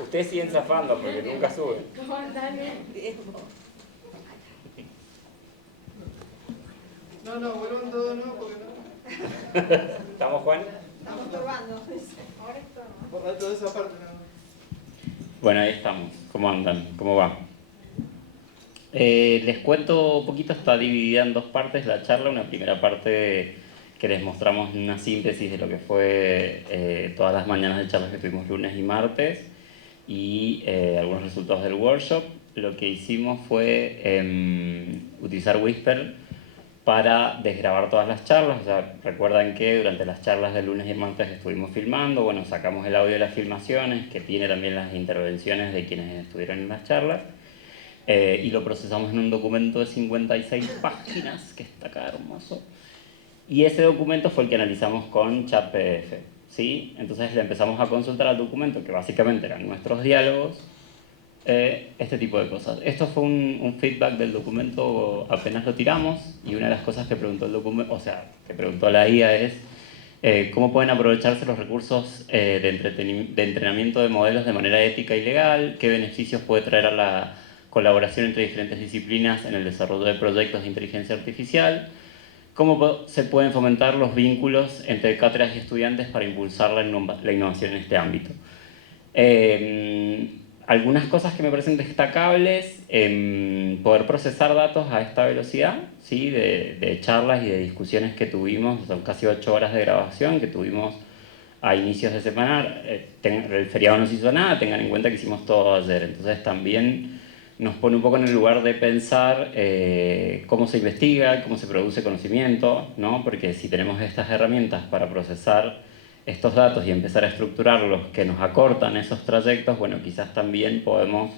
Ustedes siguen zafando porque nunca suben. No, vuelvan todos, no, porque no. ¿Estamos, Juan? Estamos probando. Ahora estamos. Borra toda esa parte, no. Bueno, ahí estamos. ¿Cómo andan? ¿Cómo va? Les cuento un poquito, está dividida en dos partes la charla. Una primera parte que les mostramos una síntesis de lo que fue todas las mañanas de charlas que tuvimos lunes y martes y algunos resultados del workshop. Lo que hicimos fue utilizar Whisper para desgrabar todas las charlas. O sea, recuerdan que durante las charlas de lunes y martes estuvimos filmando, bueno, sacamos el audio de las filmaciones, que tiene también las intervenciones de quienes estuvieron en las charlas, y lo procesamos en un documento de 56 páginas, que está acá hermoso, y ese documento fue el que analizamos con ChatPDF, ¿sí? Entonces le empezamos a consultar al documento, que básicamente eran nuestros diálogos, este tipo de cosas. Esto fue un feedback del documento apenas lo tiramos, y una de las cosas que preguntó el documento, o sea, que preguntó la IA es cómo pueden aprovecharse los recursos de entrenamiento de modelos de manera ética y legal, qué beneficios puede traer a la colaboración entre diferentes disciplinas en el desarrollo de proyectos de inteligencia artificial, cómo se pueden fomentar los vínculos entre cátedras y estudiantes para impulsar la innovación en este ámbito. Algunas cosas que me parecen destacables, poder procesar datos a esta velocidad, ¿sí? de charlas y de discusiones que tuvimos, son casi 8 horas de grabación que tuvimos a inicios de semana. El feriado no se hizo nada, tengan en cuenta que hicimos todo ayer, entonces también nos pone un poco en el lugar de pensar cómo se investiga, cómo se produce conocimiento, ¿no? Porque si tenemos estas herramientas para procesar estos datos y empezar a estructurarlos que nos acortan esos trayectos, bueno, quizás también podemos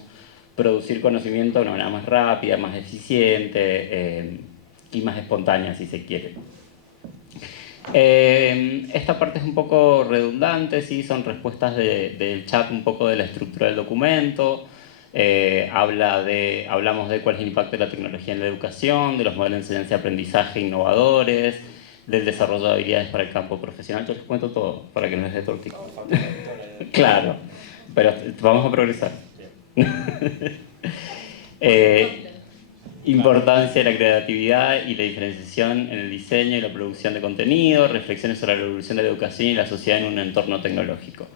producir conocimiento de una manera más rápida, más eficiente y más espontánea, si se quiere. Esta parte es un poco redundante, ¿sí? Son respuestas del chat un poco de la estructura del documento. Hablamos de cuál es el impacto de la tecnología en la educación, de los modelos de enseñanza y aprendizaje innovadores, del desarrollo de habilidades para el campo profesional. Yo les cuento todo para que no les dé tortico. Claro, pero vamos a progresar. Importancia de la creatividad y la diferenciación en el diseño y la producción de contenido, reflexiones sobre la evolución de la educación y la sociedad en un entorno tecnológico.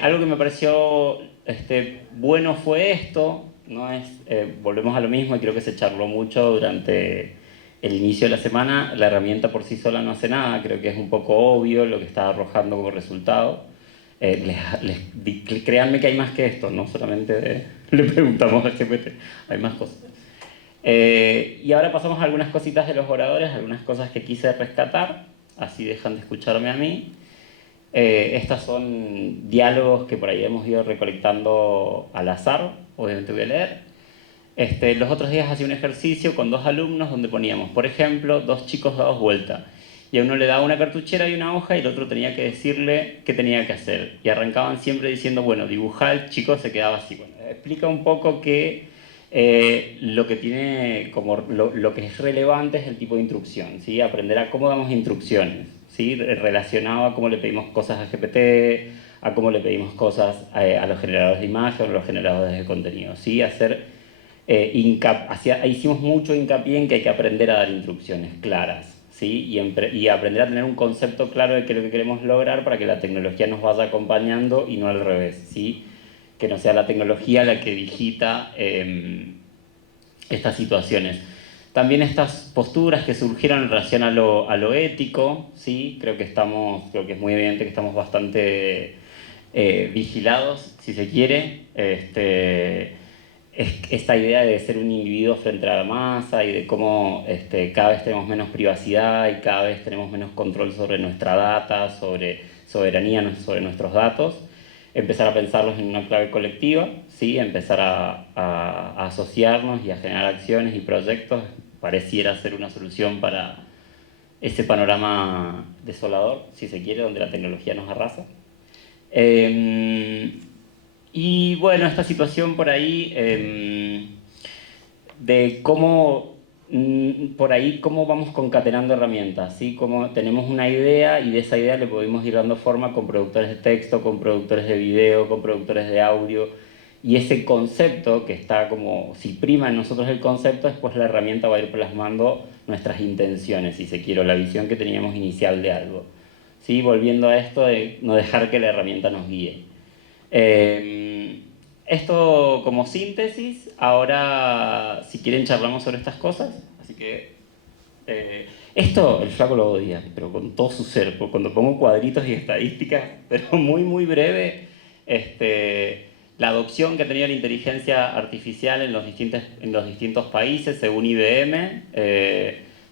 Algo que me pareció bueno fue esto, ¿no? Volvemos a lo mismo y creo que se charló mucho durante el inicio de la semana. La herramienta por sí sola no hace nada, creo que es un poco obvio lo que está arrojando como resultado. Créanme que hay más que esto, no solamente le preguntamos a GPT, hay más cosas. Y ahora pasamos a algunas cositas de los oradores, algunas cosas que quise rescatar, así dejan de escucharme a mí. Estas son diálogos que por ahí hemos ido recolectando al azar, obviamente voy a leer. Los otros días hacía un ejercicio con 2 alumnos donde poníamos, por ejemplo, 2 chicos dados vuelta. Y a uno le daba una cartuchera y una hoja y el otro tenía que decirle qué tenía que hacer. Y arrancaban siempre diciendo, bueno, dibujá, el chico se quedaba así. Bueno, explica un poco que lo que tiene como lo que es relevante es el tipo de instrucción, ¿sí? Aprender a cómo damos instrucciones, ¿sí? Relacionado a cómo le pedimos cosas a GPT, a cómo le pedimos cosas a los generadores de imagen o los generadores de contenido, ¿sí? Hicimos mucho hincapié en que hay que aprender a dar instrucciones claras, ¿sí? Y aprender a tener un concepto claro de qué es lo que queremos lograr para que la tecnología nos vaya acompañando y no al revés, ¿sí? Que no sea la tecnología la que digita estas situaciones. También estas posturas que surgieron en relación a lo ético, ¿sí? Creo que es muy evidente que estamos bastante vigilados, si se quiere. Esta idea de ser un individuo frente a la masa y de cómo cada vez tenemos menos privacidad y cada vez tenemos menos control sobre nuestra data, sobre soberanía sobre nuestros datos. Empezar a pensarlos en una clave colectiva, ¿sí? Empezar a asociarnos y a generar acciones y proyectos pareciera ser una solución para ese panorama desolador, si se quiere, donde la tecnología nos arrasa. Y bueno, esta situación por ahí de cómo por ahí cómo vamos concatenando herramientas, ¿sí? Cómo tenemos una idea y de esa idea le podemos ir dando forma con productores de texto, con productores de video, con productores de audio. Y ese concepto que está como, si prima en nosotros el concepto, después la herramienta va a ir plasmando nuestras intenciones, si se quiere, o la visión que teníamos inicial de algo. ¿Sí? Volviendo a esto de no dejar que la herramienta nos guíe. Esto como síntesis, ahora si quieren charlamos sobre estas cosas, así que esto el flaco lo odia, pero con todo su ser, porque cuando pongo cuadritos y estadísticas, pero muy muy breve, la adopción que ha tenido la inteligencia artificial en los distintos países según IBM,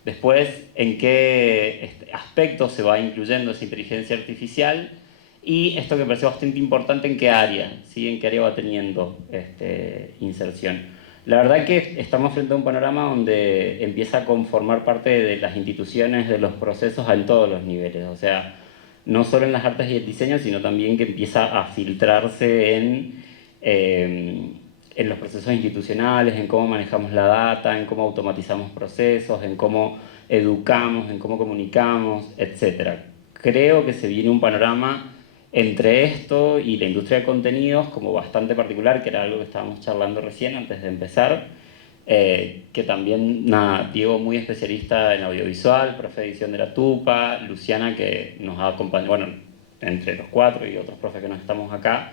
después en qué aspectos se va incluyendo esa inteligencia artificial. Y esto que me pareció bastante importante, ¿en qué área? ¿Sí? ¿En qué área va teniendo inserción? La verdad que estamos frente a un panorama donde empieza a conformar parte de las instituciones, de los procesos en todos los niveles. O sea, no solo en las artes y el diseño, sino también que empieza a filtrarse en los procesos institucionales, en cómo manejamos la data, en cómo automatizamos procesos, en cómo educamos, en cómo comunicamos, etc. Creo que se viene un panorama entre esto y la industria de contenidos como bastante particular, que era algo que estábamos charlando recién antes de empezar, que también, nada, Diego muy especialista en audiovisual, profe de edición de la Tupa, Luciana que nos ha acompañado, bueno, entre los cuatro y otros profes que no están acá,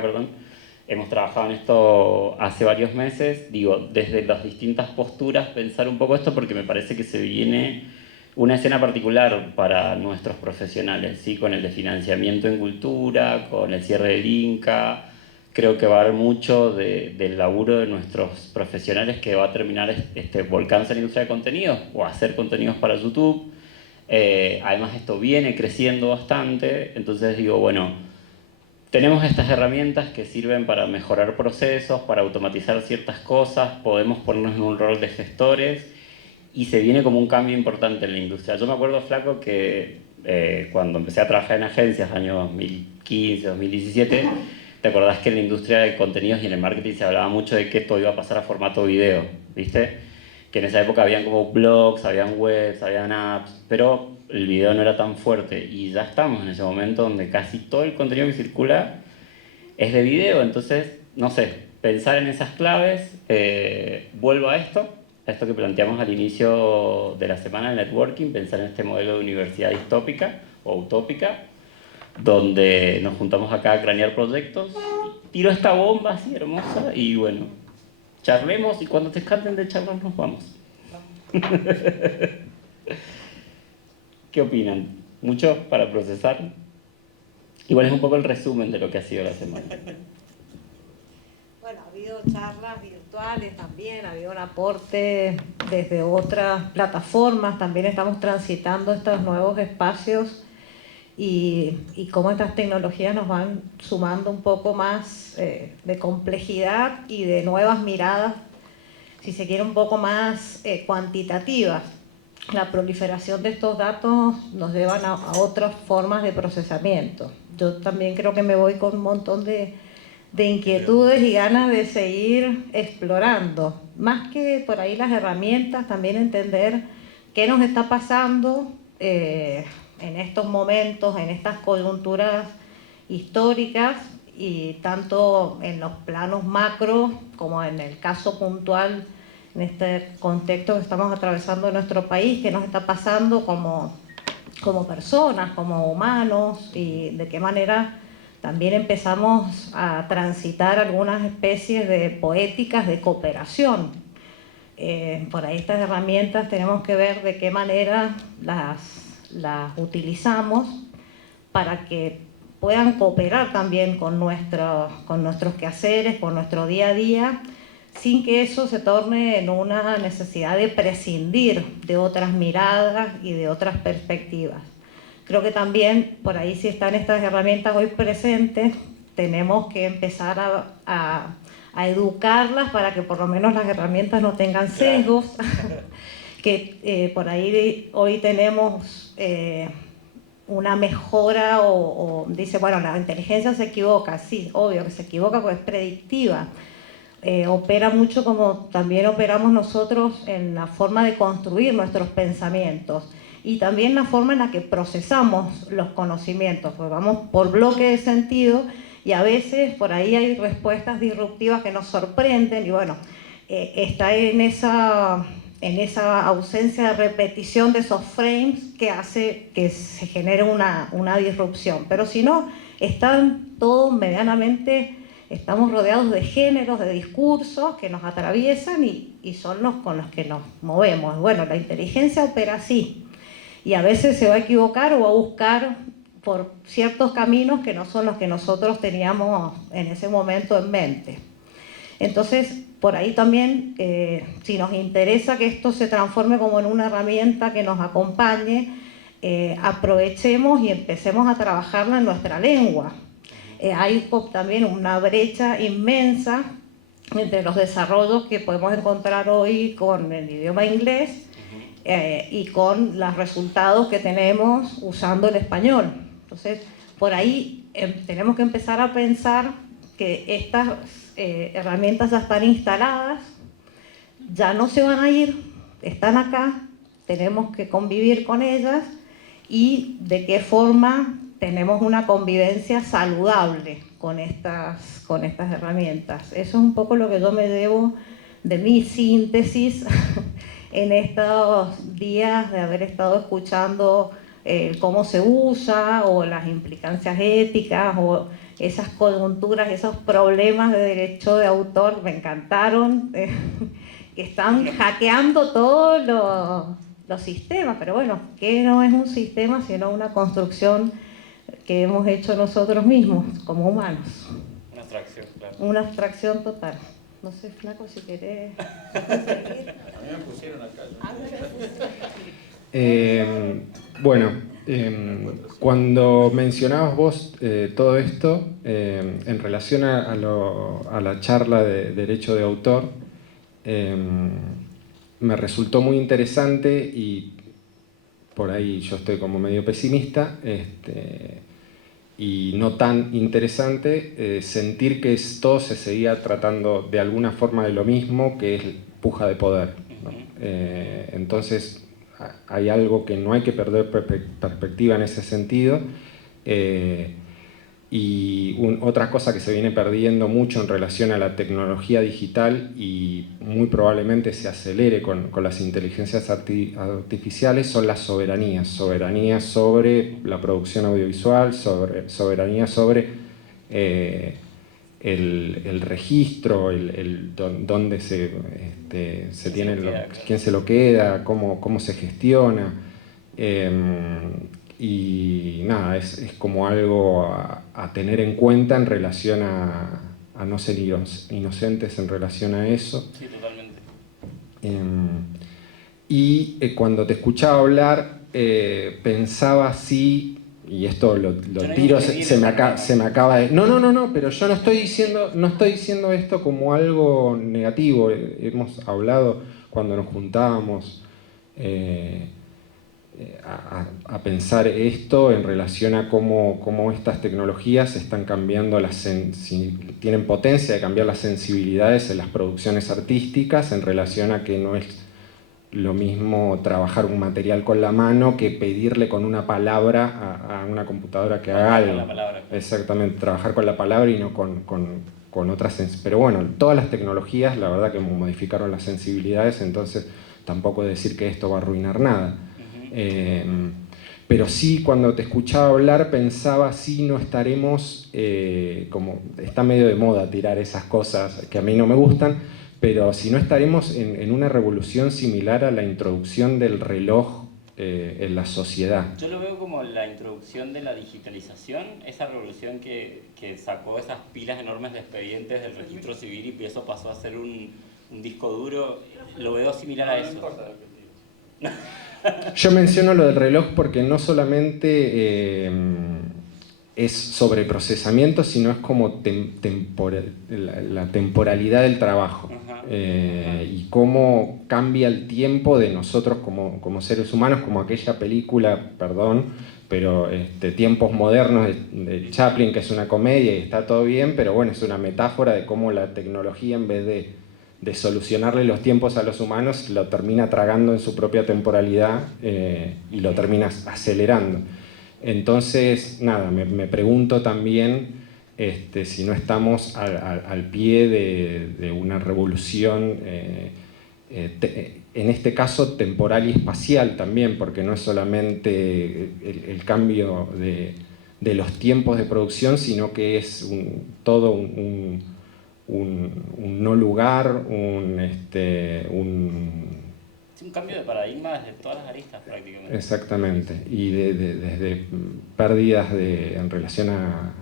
perdón, hemos trabajado en esto hace varios meses, digo, desde las distintas posturas pensar un poco esto porque me parece que se viene una escena particular para nuestros profesionales, ¿sí? Con el de financiamiento en cultura, con el cierre del Inca. Creo que va a haber mucho del laburo de nuestros profesionales que va a terminar volcándose en la industria de contenidos o hacer contenidos para YouTube. Además esto viene creciendo bastante, entonces digo, bueno, tenemos estas herramientas que sirven para mejorar procesos, para automatizar ciertas cosas, podemos ponernos en un rol de gestores y se viene como un cambio importante en la industria. Yo me acuerdo, Flaco, que cuando empecé a trabajar en agencias, año 2015, 2017, ¿te acordás que en la industria de contenidos y en el marketing se hablaba mucho de que esto iba a pasar a formato video? ¿Viste? Que en esa época habían como blogs, habían webs, habían apps, pero el video no era tan fuerte y ya estamos en ese momento donde casi todo el contenido que circula es de video, entonces, no sé, pensar en esas claves, vuelvo a esto que planteamos al inicio de la semana de networking, pensar en este modelo de universidad distópica o utópica, donde nos juntamos acá a cranear proyectos, tiro esta bomba así hermosa y bueno, charlemos y cuando te canten de charlar nos vamos. ¿Qué opinan? ¿Mucho para procesar? Igual es un poco el resumen de lo que ha sido la semana. Bueno, ha habido charlas virtuales también, ha habido un aporte desde otras plataformas, también estamos transitando estos nuevos espacios y cómo estas tecnologías nos van sumando un poco más de complejidad y de nuevas miradas, si se quiere un poco más cuantitativas. La proliferación de estos datos nos llevan a otras formas de procesamiento. Yo también creo que me voy con un montón de inquietudes y ganas de seguir explorando. Más que por ahí las herramientas, también entender qué nos está pasando en estos momentos, en estas coyunturas históricas, y tanto en los planos macro como en el caso puntual, en este contexto que estamos atravesando en nuestro país, qué nos está pasando como personas, como humanos, y de qué manera también empezamos a transitar algunas especies de poéticas de cooperación. Por ahí estas herramientas tenemos que ver de qué manera las utilizamos para que puedan cooperar también con nuestros quehaceres, con nuestro día a día, sin que eso se torne en una necesidad de prescindir de otras miradas y de otras perspectivas. Creo que también por ahí, si están estas herramientas hoy presentes, tenemos que empezar a educarlas para que por lo menos las herramientas no tengan sesgos, que por ahí hoy tenemos una mejora o dice, bueno, la inteligencia se equivoca, sí, obvio que se equivoca porque es predictiva. opera mucho como también operamos nosotros en la forma de construir nuestros pensamientos y también la forma en la que procesamos los conocimientos, porque vamos por bloque de sentido y a veces por ahí hay respuestas disruptivas que nos sorprenden y bueno, está en esa ausencia de repetición de esos frames que hace que se genere una disrupción. Pero si no, están todos medianamente, estamos rodeados de géneros, de discursos que nos atraviesan y son los con los que nos movemos. Bueno, la inteligencia opera así y a veces se va a equivocar o va a buscar por ciertos caminos que no son los que nosotros teníamos en ese momento en mente. Entonces, por ahí también, si nos interesa que esto se transforme como en una herramienta que nos acompañe, aprovechemos y empecemos a trabajarla en nuestra lengua. Hay también una brecha inmensa entre los desarrollos que podemos encontrar hoy con el idioma inglés y con los resultados que tenemos usando el español. Entonces, por ahí tenemos que empezar a pensar que estas herramientas ya están instaladas, ya no se van a ir, están acá, tenemos que convivir con ellas y de qué forma tenemos una convivencia saludable con estas herramientas. Eso es un poco lo que yo me debo de mi síntesis en estos días de haber estado escuchando cómo se usa o las implicancias éticas o esas coyunturas, esos problemas de derecho de autor. Me encantaron, que están hackeando todos los sistemas, pero bueno, que no es un sistema sino una construcción que hemos hecho nosotros mismos como humanos. Una abstracción, claro. Una abstracción total. No sé, Flaco, si querés seguir. A mí me pusieron acá. Bueno, cuando mencionabas vos todo esto, en relación a la charla de derecho de autor, me resultó muy interesante y por ahí yo estoy como medio pesimista, y no tan interesante sentir que todo se seguía tratando de alguna forma de lo mismo, que es puja de poder, ¿no? Entonces hay algo que no hay que perder perspectiva en ese sentido, y otra cosa que se viene perdiendo mucho en relación a la tecnología digital y muy probablemente se acelere con las inteligencias artificiales son las soberanías. Soberanías sobre la producción audiovisual, soberanía sobre el registro, dónde se tiene, quién se lo queda, cómo se gestiona. Y nada, es como algo a tener en cuenta en relación a no ser inocentes en relación a eso. Sí, totalmente. Y cuando te escuchaba hablar, pensaba así, y esto lo tiro, se me acaba de... No, pero yo no estoy diciendo esto como algo negativo. Hemos hablado cuando nos juntábamos a pensar esto en relación a cómo estas tecnologías están cambiando, tienen potencia de cambiar las sensibilidades en las producciones artísticas en relación a que no es lo mismo trabajar un material con la mano que pedirle con una palabra a una computadora que haga algo. Exactamente, trabajar con la palabra y no con otras. Pero bueno, todas las tecnologías la verdad que modificaron las sensibilidades, entonces tampoco decir que esto va a arruinar nada. Pero sí, cuando te escuchaba hablar pensaba si no estaremos, como está medio de moda tirar esas cosas que a mí no me gustan, pero si no estaremos en una revolución similar a la introducción del reloj en la sociedad. Yo lo veo como la introducción de la digitalización, esa revolución que sacó esas pilas enormes de expedientes del registro civil y eso pasó a ser un disco duro. Lo veo similar a eso. Yo menciono lo del reloj porque no solamente es sobre procesamiento, sino es como la temporalidad del trabajo. Y cómo cambia el tiempo de nosotros como seres humanos, como aquella película, perdón, pero Tiempos modernos de Chaplin, que es una comedia y está todo bien, pero bueno, es una metáfora de cómo la tecnología, en vez de solucionarle los tiempos a los humanos, lo termina tragando en su propia temporalidad y lo termina acelerando. Entonces, nada, me pregunto también si no estamos al pie de una revolución, en este caso temporal y espacial también, porque no es solamente el cambio de los tiempos de producción, sino que es todo un no lugar, un cambio de paradigma desde todas las aristas prácticamente. Exactamente, y desde pérdidas en relación a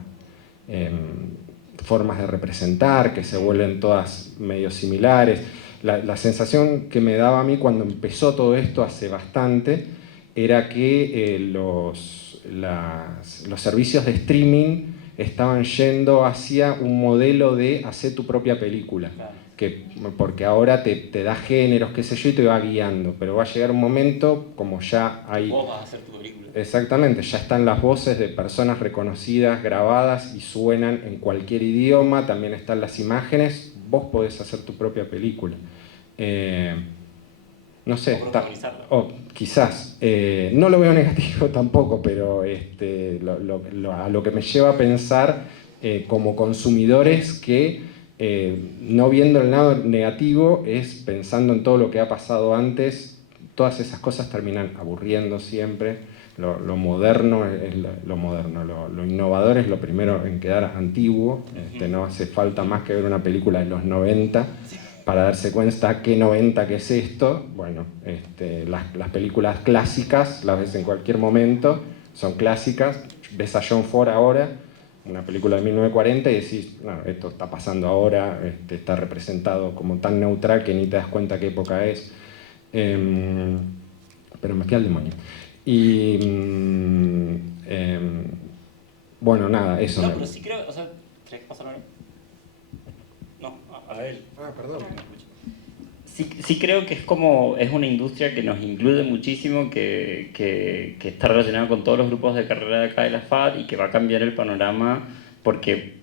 formas de representar, que se vuelven todas medio similares. La sensación que me daba a mí cuando empezó todo esto hace bastante era que los servicios de streaming estaban yendo hacia un modelo de hacer tu propia película. Claro. Porque ahora te da géneros, qué sé yo, y te va guiando, pero va a llegar un momento, como ya hay... Vos vas a hacer tu película. Exactamente, ya están las voces de personas reconocidas, grabadas y suenan en cualquier idioma, también están las imágenes, vos podés hacer tu propia película. No sé, quizás, no lo veo negativo tampoco, pero a lo que me lleva a pensar como consumidores que no viendo el lado negativo es pensando en todo lo que ha pasado antes, todas esas cosas terminan aburriendo siempre. Lo moderno es lo moderno, lo innovador es lo primero en quedar antiguo. No hace falta más que ver una película de los 90 para darse cuenta qué 90 que es esto. Bueno, las películas clásicas las ves en cualquier momento, son clásicas. Ves a John Ford ahora, una película de 1940, y decís, no, esto está pasando ahora, está representado como tan neutral que ni te das cuenta qué época es. Pero me fui al demonio. Y bueno, nada, eso. No, pero sí creo, o sea, ¿tenés que pasar ahora? No, a ver. Perdón. Sí creo que es una industria que nos incluye muchísimo, que está relacionada con todos los grupos de carrera de acá de la FAD y que va a cambiar el panorama, porque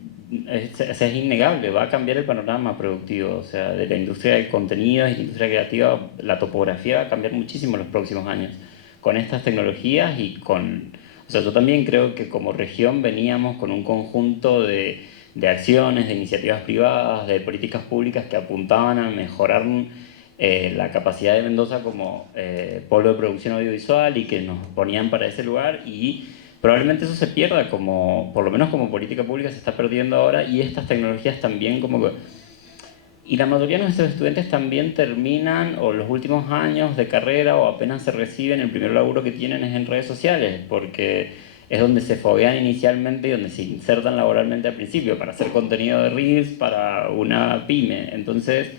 es innegable, va a cambiar el panorama productivo, o sea, de la industria de contenidos y la industria creativa, la topografía va a cambiar muchísimo en los próximos años con estas tecnologías y con... O sea, yo también creo que como región veníamos con un conjunto de acciones, de iniciativas privadas, de políticas públicas que apuntaban a mejorar la capacidad de Mendoza como polo de producción audiovisual y que nos ponían para ese lugar, y probablemente eso se pierda, por lo menos como política pública se está perdiendo ahora, y estas tecnologías también como que... Y la mayoría de nuestros estudiantes también terminan, o los últimos años de carrera, o apenas se reciben, el primer laburo que tienen es en redes sociales, porque es donde se foguean inicialmente y donde se insertan laboralmente al principio, para hacer contenido de Reels para una pyme. Entonces,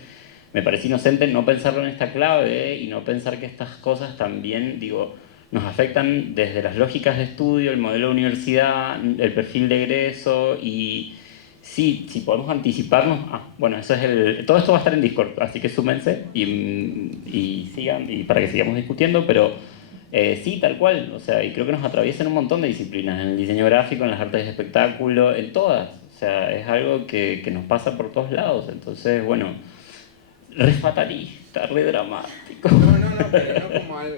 me parece inocente no pensarlo en esta clave y no pensar que estas cosas también, digo, nos afectan desde las lógicas de estudio, el modelo de universidad, el perfil de egreso, y sí, si podemos anticiparnos, bueno, todo esto va a estar en Discord, así que súmense y sigan, y para que sigamos discutiendo, pero sí, tal cual, o sea, y creo que nos atraviesan un montón de disciplinas, en el diseño gráfico, en las artes de espectáculo, en todas, o sea, es algo que nos pasa por todos lados, entonces, bueno, re fatalista, re dramático. Pero no como algo,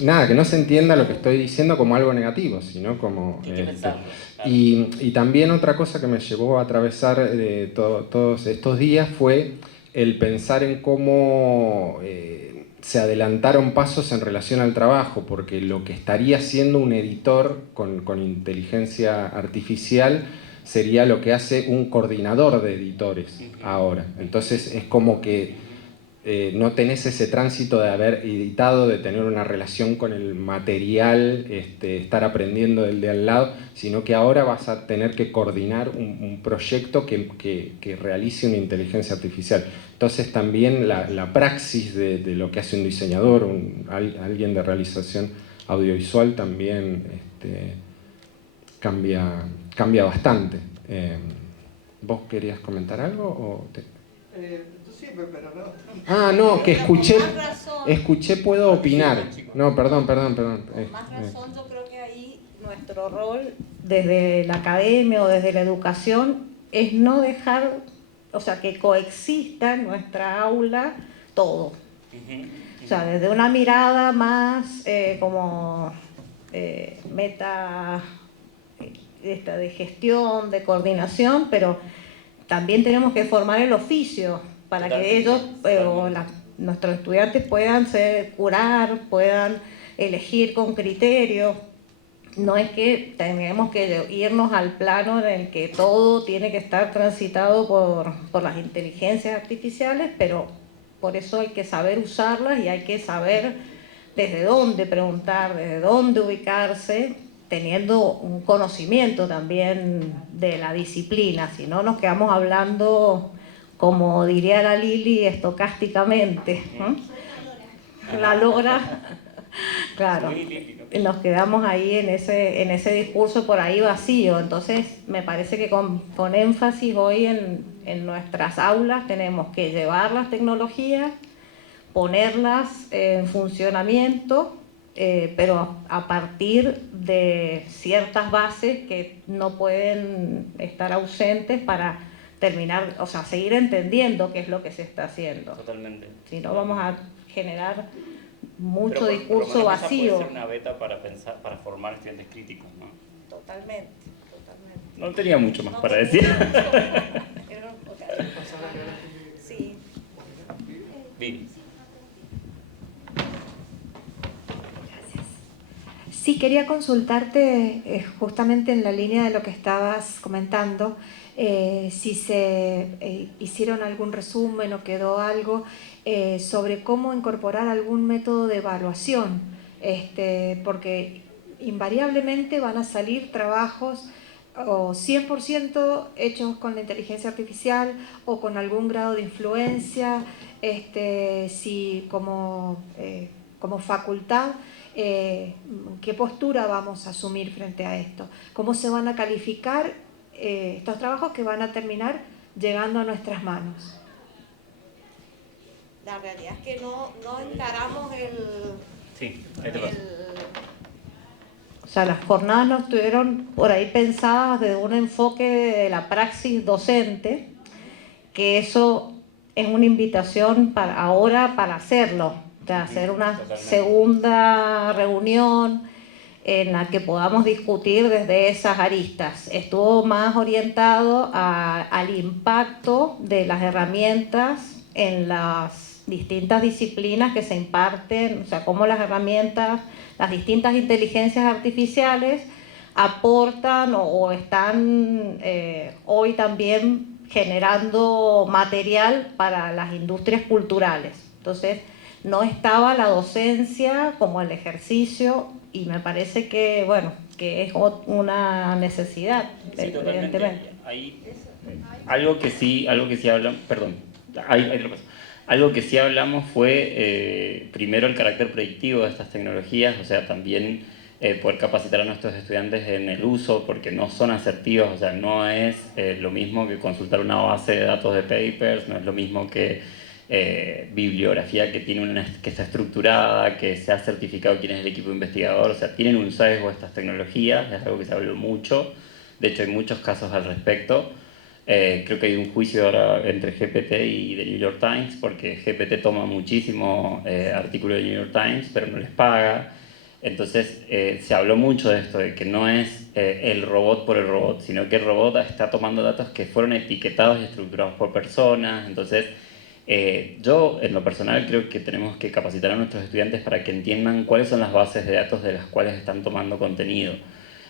nada, que no se entienda lo que estoy diciendo como algo negativo, sino como... Claro. Y también otra cosa que me llevó a atravesar todos estos días fue el pensar en cómo se adelantaron pasos en relación al trabajo, porque lo que estaría haciendo un editor con inteligencia artificial sería lo que hace un coordinador de editores ahora. Entonces es como que no tenés ese tránsito de haber editado, de tener una relación con el material, estar aprendiendo del de al lado, sino que ahora vas a tener que coordinar un proyecto que realice una inteligencia artificial. Entonces también la praxis de lo que hace un diseñador, alguien de realización audiovisual también cambia bastante. ¿Vos querías comentar algo? Sí, pero no. No, que escuché puedo opinar. No, perdón. Con más razón yo creo que ahí nuestro rol desde la academia o desde la educación es no dejar, o sea, que coexista en nuestra aula todo. O sea, desde una mirada más como meta de gestión, de coordinación, pero también tenemos que formar el oficio para que ellos, nuestros estudiantes puedan curar, puedan elegir con criterio. No es que tenemos que irnos al plano en el que todo tiene que estar transitado por las inteligencias artificiales, pero por eso hay que saber usarlas y hay que saber desde dónde preguntar, desde dónde ubicarse, teniendo un conocimiento también de la disciplina, si no nos quedamos hablando, como diría la Lili, estocásticamente, ¿no? La logra, claro, nos quedamos ahí en ese discurso por ahí vacío. Entonces me parece que con énfasis hoy en nuestras aulas tenemos que llevar las tecnologías, ponerlas en funcionamiento, pero a partir de ciertas bases que no pueden estar ausentes para terminar, o sea, seguir entendiendo qué es lo que se está haciendo. Totalmente. Si no, vamos a generar mucho pero discurso por lo menos vacío. Esa puede ser una beta para pensar, para formar estudiantes críticos, ¿no? Totalmente. No tenía mucho más para decir. Sí. Bien. Sí, quería consultarte justamente en la línea de lo que estabas comentando, si se hicieron algún resumen o quedó algo sobre cómo incorporar algún método de evaluación, porque invariablemente van a salir trabajos o 100% hechos con la inteligencia artificial o con algún grado de influencia, si como facultad, ¿qué postura vamos a asumir frente a esto? ¿Cómo se van a calificar estos trabajos que van a terminar llegando a nuestras manos? La realidad es que no encaramos Sí, ahí te paso. O sea, las jornadas no estuvieron por ahí pensadas desde un enfoque de la praxis docente, que eso es una invitación ahora para hacerlo, de hacer una segunda reunión en la que podamos discutir desde esas aristas. Estuvo más orientado al impacto de las herramientas en las distintas disciplinas que se imparten, o sea, cómo las herramientas, las distintas inteligencias artificiales aportan o están hoy también generando material para las industrias culturales. Entonces, no estaba la docencia como el ejercicio y me parece que, bueno, que es una necesidad, sí, evidentemente. Ahí, algo que sí hablamos, perdón, ahí lo paso. Algo que sí hablamos fue primero el carácter predictivo de estas tecnologías, o sea, también poder capacitar a nuestros estudiantes en el uso, porque no son asertivos, o sea, no es lo mismo que consultar una base de datos de papers, no es lo mismo que bibliografía que que está estructurada, que se ha certificado quién es el equipo investigador, o sea, tienen un sesgo estas tecnologías, es algo que se habló mucho, de hecho hay muchos casos al respecto. Creo que hay un juicio ahora entre GPT y The New York Times, porque GPT toma muchísimo artículo de New York Times, pero no les paga. Entonces se habló mucho de esto, de que no es el robot por el robot, sino que el robot está tomando datos que fueron etiquetados y estructurados por personas. Entonces yo en lo personal creo que tenemos que capacitar a nuestros estudiantes para que entiendan cuáles son las bases de datos de las cuales están tomando contenido.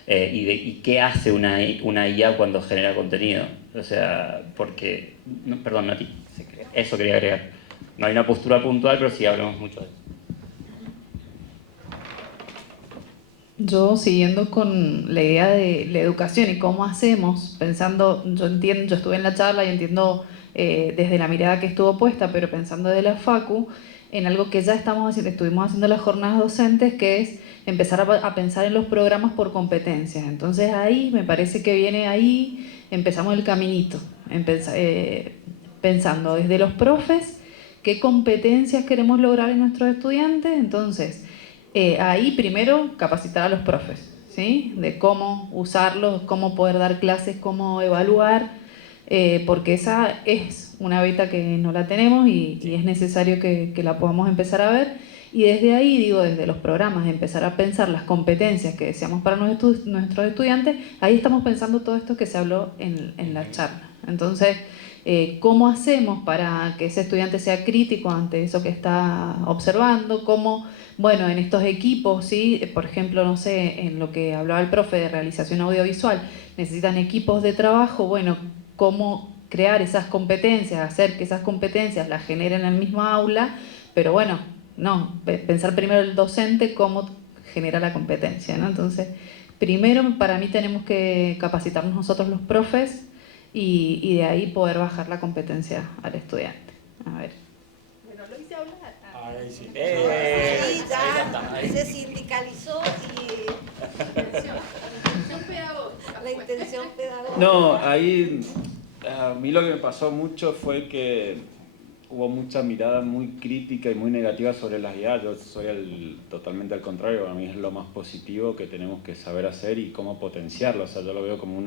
Y qué hace una IA cuando genera contenido. O sea, porque... No, perdón, Nati, eso quería agregar. No hay una postura puntual, pero sí hablamos mucho de eso. Yo, siguiendo con la idea de la educación y cómo hacemos, pensando, yo estuve en la charla y entiendo desde la mirada que estuvo puesta, pero pensando de la Facu, en algo que ya estuvimos haciendo las jornadas docentes, que es empezar a pensar en los programas por competencias. Entonces ahí, me parece que empezamos el caminito, pensando desde los profes, qué competencias queremos lograr en nuestros estudiantes. Entonces, ahí primero capacitar a los profes, ¿sí? De cómo usarlos, cómo poder dar clases, cómo evaluar, porque esa es una beta que no la tenemos y es necesario que la podamos empezar a ver. Y desde ahí, digo, desde los programas, empezar a pensar las competencias que deseamos para nuestros estudiantes, ahí estamos pensando todo esto que se habló en la charla. Entonces, ¿cómo hacemos para que ese estudiante sea crítico ante eso que está observando? ¿Cómo, bueno, en estos equipos, ¿sí? Por ejemplo, no sé, en lo que hablaba el profe de realización audiovisual, necesitan equipos de trabajo, bueno, ¿cómo crear esas competencias, hacer que esas competencias las generen en el mismo aula? Pero bueno, no, pensar primero el docente cómo genera la competencia, ¿no? Entonces, primero para mí tenemos que capacitarnos nosotros los profes y de ahí poder bajar la competencia al estudiante. A ver. Bueno, lo hice hablar. Ahí sí. Sí, ya se sindicalizó y la intención pedagógica. No, ahí a mí lo que me pasó mucho fue que hubo mucha mirada muy crítica y muy negativa sobre las IA. Yo soy totalmente al contrario, para mí es lo más positivo que tenemos que saber hacer y cómo potenciarlo. O sea, yo lo veo como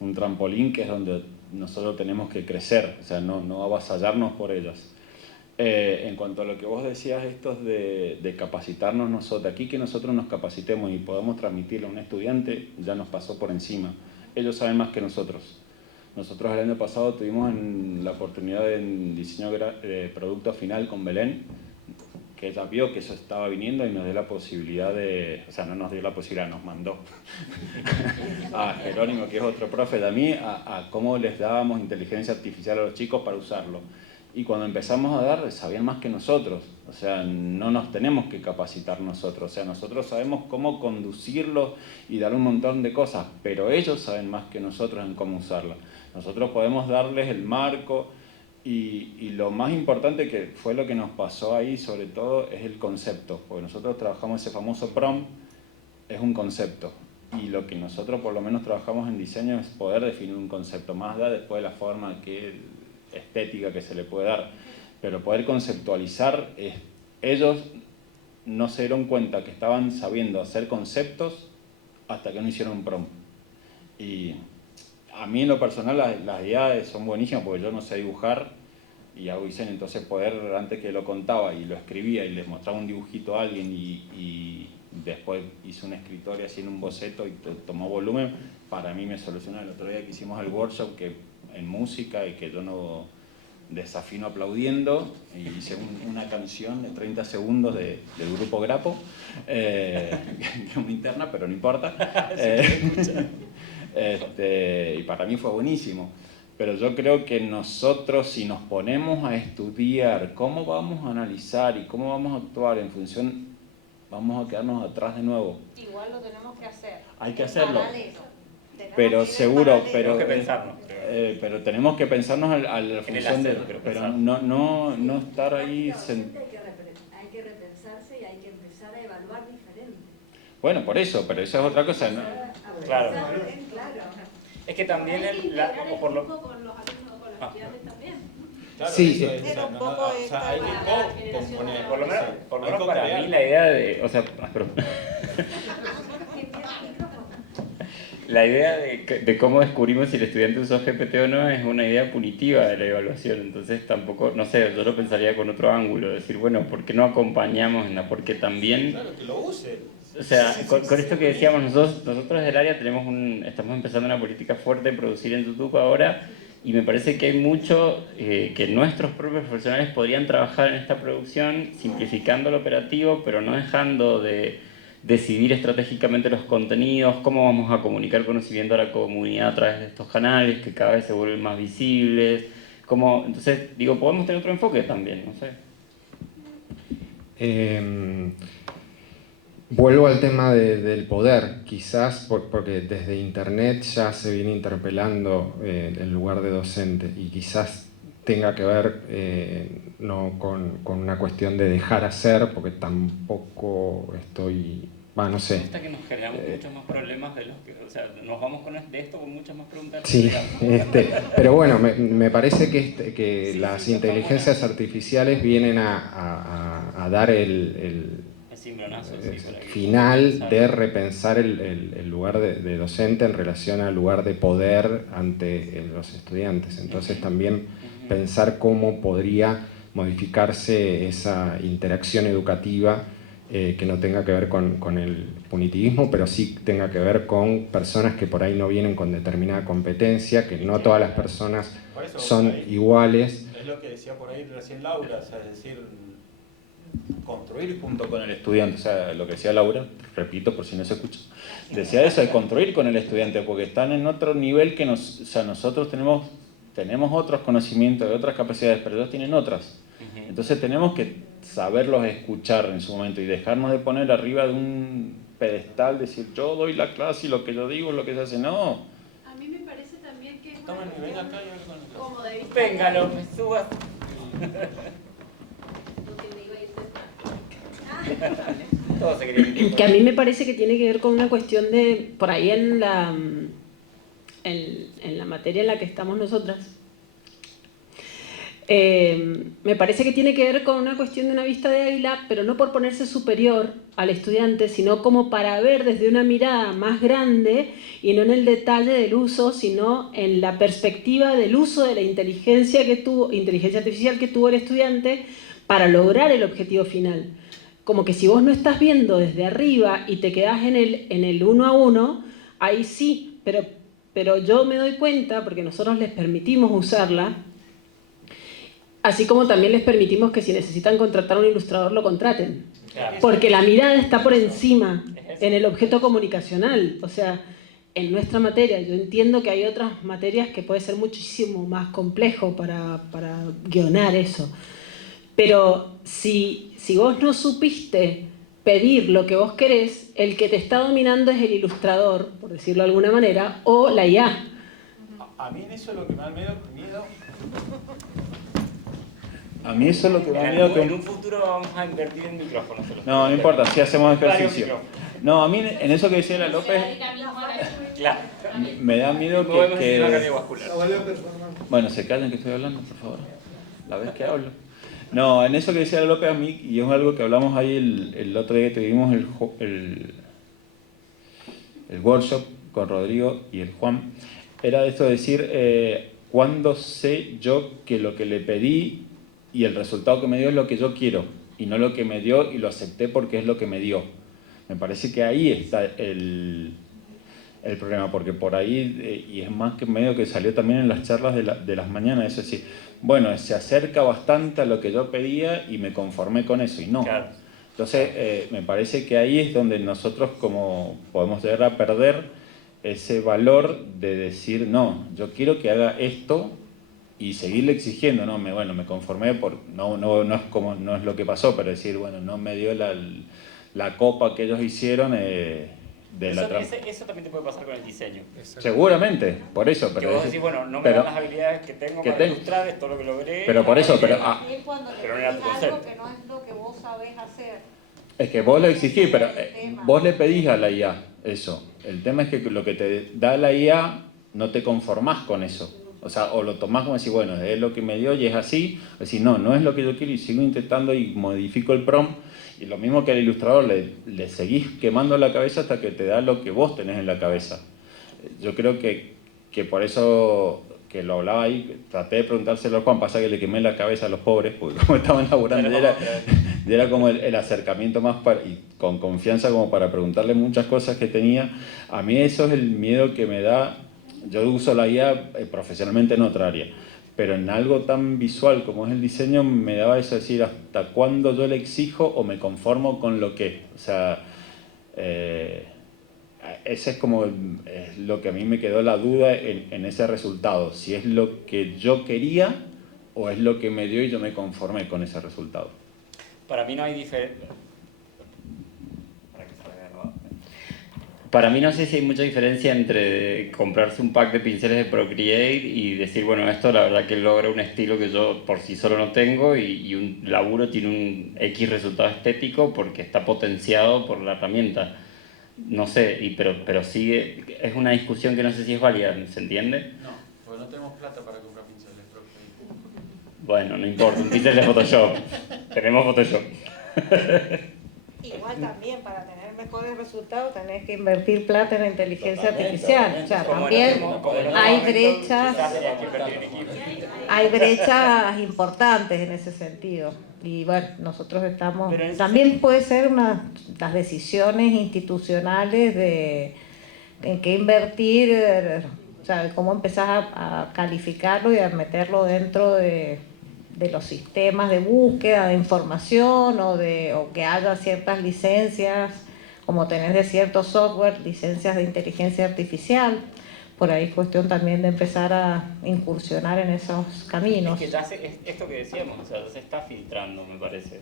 un trampolín que es donde nosotros tenemos que crecer, o sea, no avasallarnos por ellas. En cuanto a lo que vos decías, estos de capacitarnos nosotros, aquí que nosotros nos capacitemos y podamos transmitirlo a un estudiante, ya nos pasó por encima. Ellos saben más que nosotros. Nosotros el año pasado tuvimos la oportunidad de diseño de producto final con Belén, que ella vio que eso estaba viniendo y nos dio la posibilidad o sea, no nos dio la posibilidad, nos mandó a Jerónimo, que es otro profe de mí, a cómo les dábamos inteligencia artificial a los chicos para usarlo. Y cuando empezamos a dar, sabían más que nosotros, o sea, no nos tenemos que capacitar nosotros, o sea, nosotros sabemos cómo conducirlos y dar un montón de cosas, pero ellos saben más que nosotros en cómo usarla. Nosotros podemos darles el marco y lo más importante que fue lo que nos pasó ahí, sobre todo, es el concepto, porque nosotros trabajamos ese famoso prompt, es un concepto. Y lo que nosotros por lo menos trabajamos en diseño es poder definir un concepto, más allá después de la forma estética que se le puede dar, pero poder conceptualizar, ellos no se dieron cuenta que estaban sabiendo hacer conceptos hasta que no hicieron un prompt. Y a mí en lo personal las IA son buenísimas porque yo no sé dibujar y hago diseño, entonces poder, antes que lo contaba y lo escribía y les mostraba un dibujito a alguien y después hice un escritorio así en un boceto y tomó volumen, para mí me solucionó. El otro día que hicimos el workshop en música y que yo no desafino aplaudiendo y hice una canción de 30 segundos del grupo Grapo, que es una interna, pero no importa. Y para mí fue buenísimo. Pero yo creo que nosotros, si nos ponemos a estudiar cómo vamos a analizar y cómo vamos a actuar en función, vamos a quedarnos atrás de nuevo. Igual lo tenemos que hacer. Hay que hacerlo. Pero seguro, pero tenemos que pensarnos. Pero tenemos que pensarnos a la función de... Pero no estar ahí... Hay que repensarse y hay que empezar a evaluar diferente. Bueno, por eso, pero eso es otra cosa, ¿no? Claro. Claro. Es que también con los alumnos, con los estudiantes también. Claro, Sí, era un poco hay que componer. Por lo menos para mí la idea de... O sea, perdón. La idea de cómo descubrimos si el estudiante usó GPT o no es una idea punitiva de la evaluación, entonces tampoco, no sé, yo lo pensaría con otro ángulo, decir, bueno, ¿por qué no acompañamos en la? Porque también... Claro, que lo use. O sea, con esto que decíamos, nosotros del área estamos empezando una política fuerte de producir en YouTube ahora, y me parece que hay mucho que nuestros propios profesionales podrían trabajar en esta producción, simplificando el operativo, pero no dejando de decidir estratégicamente los contenidos, cómo vamos a comunicar conocimiento a la comunidad a través de estos canales que cada vez se vuelven más visibles, entonces, digo, podemos tener otro enfoque también, no sé. Vuelvo al tema del poder, quizás porque desde internet ya se viene interpelando el lugar de docente y quizás tenga que ver no con una cuestión de dejar hacer, porque tampoco estoy... no sé. Hasta que nos generamos muchos más problemas de los que... O sea, nos vamos de esto con muchas más preguntas. Sí, pero bueno, me parece que las inteligencias artificiales vienen a dar cimbronazo, sí, por aquí. final de repensar el lugar de docente en relación al lugar de poder ante los estudiantes. Entonces también pensar cómo podría modificarse esa interacción educativa que no tenga que ver con el punitivismo, pero sí tenga que ver con personas que por ahí no vienen con determinada competencia, que no todas las personas son iguales. Es lo que decía por ahí recién Laura, o sea, es decir, construir junto con el estudiante, o sea, lo que decía Laura, repito por si no se escucha, decía eso, de construir con el estudiante, porque están en otro nivel que o sea, nosotros tenemos otros conocimientos, otras capacidades, pero ellos tienen otras. Entonces tenemos que saberlos escuchar en su momento y dejarnos de poner arriba de un pedestal, decir yo doy la clase y lo que yo digo es lo que se hace. No. A mí me parece también que es Tomen y venga acá y como de vista. Véngalo, me subas. Todos se querían ir. Que a mí me parece que tiene que ver con una cuestión de, por ahí en la materia en la que estamos nosotras, me parece que tiene que ver con una cuestión de una vista de águila, pero no por ponerse superior al estudiante, sino como para ver desde una mirada más grande y no en el detalle del uso, sino en la perspectiva del uso de la inteligencia artificial que tuvo el estudiante para lograr el objetivo final. Como que si vos no estás viendo desde arriba y te quedás en el uno a uno, ahí sí, pero yo me doy cuenta, porque nosotros les permitimos usarla, así como también les permitimos que si necesitan contratar a un ilustrador lo contraten. Claro. Porque la mirada está por encima, en el objeto comunicacional. O sea, en nuestra materia, yo entiendo que hay otras materias que puede ser muchísimo más complejo para guionar eso. Pero si vos no supiste pedir lo que vos querés, el que te está dominando es el ilustrador, por decirlo de alguna manera, o la IA. A mí en eso es lo que me da miedo. A mí eso es lo que me da miedo. En un futuro vamos a invertir en micrófonos. No importa, si hacemos ejercicio. No, a mí en eso que decía la López, Claro. me da miedo Movemos el que... sistema cardiovascular. Bueno, se callen que estoy hablando, por favor. La vez que hablo. No, en eso que decía la López a mí, y es algo que hablamos ahí el otro día que tuvimos el workshop con Rodrigo y el Juan, era esto de decir, ¿cuándo sé yo que lo que le pedí y el resultado que me dio es lo que yo quiero? Y no lo que me dio y lo acepté porque es lo que me dio. Me parece que ahí está el problema, porque por ahí, y es más que medio que salió también en las charlas de las mañanas, es decir, bueno, se acerca bastante a lo que yo pedía y me conformé con eso, y no. Claro. Entonces, me parece que ahí es donde nosotros como podemos llegar a perder ese valor de decir, no, yo quiero que haga esto y seguirle exigiendo, no, me conformé no es lo que pasó, pero decir, bueno, no me dio la copa que ellos hicieron Eso también te puede pasar con el diseño. Seguramente, por eso. Que vos decís, bueno, no me dan las habilidades que tengo para ilustrar esto, lo que logré. Pero por eso, pero no era tu concepto. Algo que no es lo que vos sabés hacer. Es que vos lo exigís, pero vos le pedís a la IA eso. El tema es que lo que te da la IA no te conformás con eso. O sea, o lo tomás como decir, bueno, es lo que me dio y es así. O decir, no es lo que yo quiero y sigo intentando y modifico el prompt. Y lo mismo que al ilustrador, le seguís quemando la cabeza hasta que te da lo que vos tenés en la cabeza. Yo creo que por eso que lo hablaba ahí, traté de preguntárselo a Juan, pasa que le quemé la cabeza a los pobres, porque como estaban laburando, era como el acercamiento más y con confianza como para preguntarle muchas cosas que tenía. A mí eso es el miedo que me da. Yo uso la IA profesionalmente en otra área, pero en algo tan visual como es el diseño me daba eso de decir hasta cuándo yo le exijo o me conformo con lo que. O sea, ese es como es lo que a mí me quedó la duda en ese resultado, si es lo que yo quería o es lo que me dio y yo me conformé con ese resultado. Para mí no hay diferencia. Para mí no sé si hay mucha diferencia entre comprarse un pack de pinceles de Procreate y decir, bueno, esto la verdad que logra un estilo que yo por sí solo no tengo y un laburo tiene un X resultado estético porque está potenciado por la herramienta. No sé, pero sí es una discusión que no sé si es válida, ¿se entiende? No, porque no tenemos plata para comprar pinceles Procreate. Bueno, no importa, un pincel de Photoshop. Tenemos Photoshop. Igual también para tener mejores resultados tenés que invertir plata en la inteligencia artificial. O sea, también hay brechas importantes en ese sentido. Y bueno, nosotros estamos... También puede ser las decisiones institucionales en qué invertir, o sea, cómo empezar a calificarlo y a meterlo dentro de los sistemas de búsqueda de información o que haya ciertas licencias, como tenés de cierto software, licencias de inteligencia artificial. Por ahí es cuestión también de empezar a incursionar en esos caminos. Es que esto que decíamos, o sea, ya se está filtrando, me parece.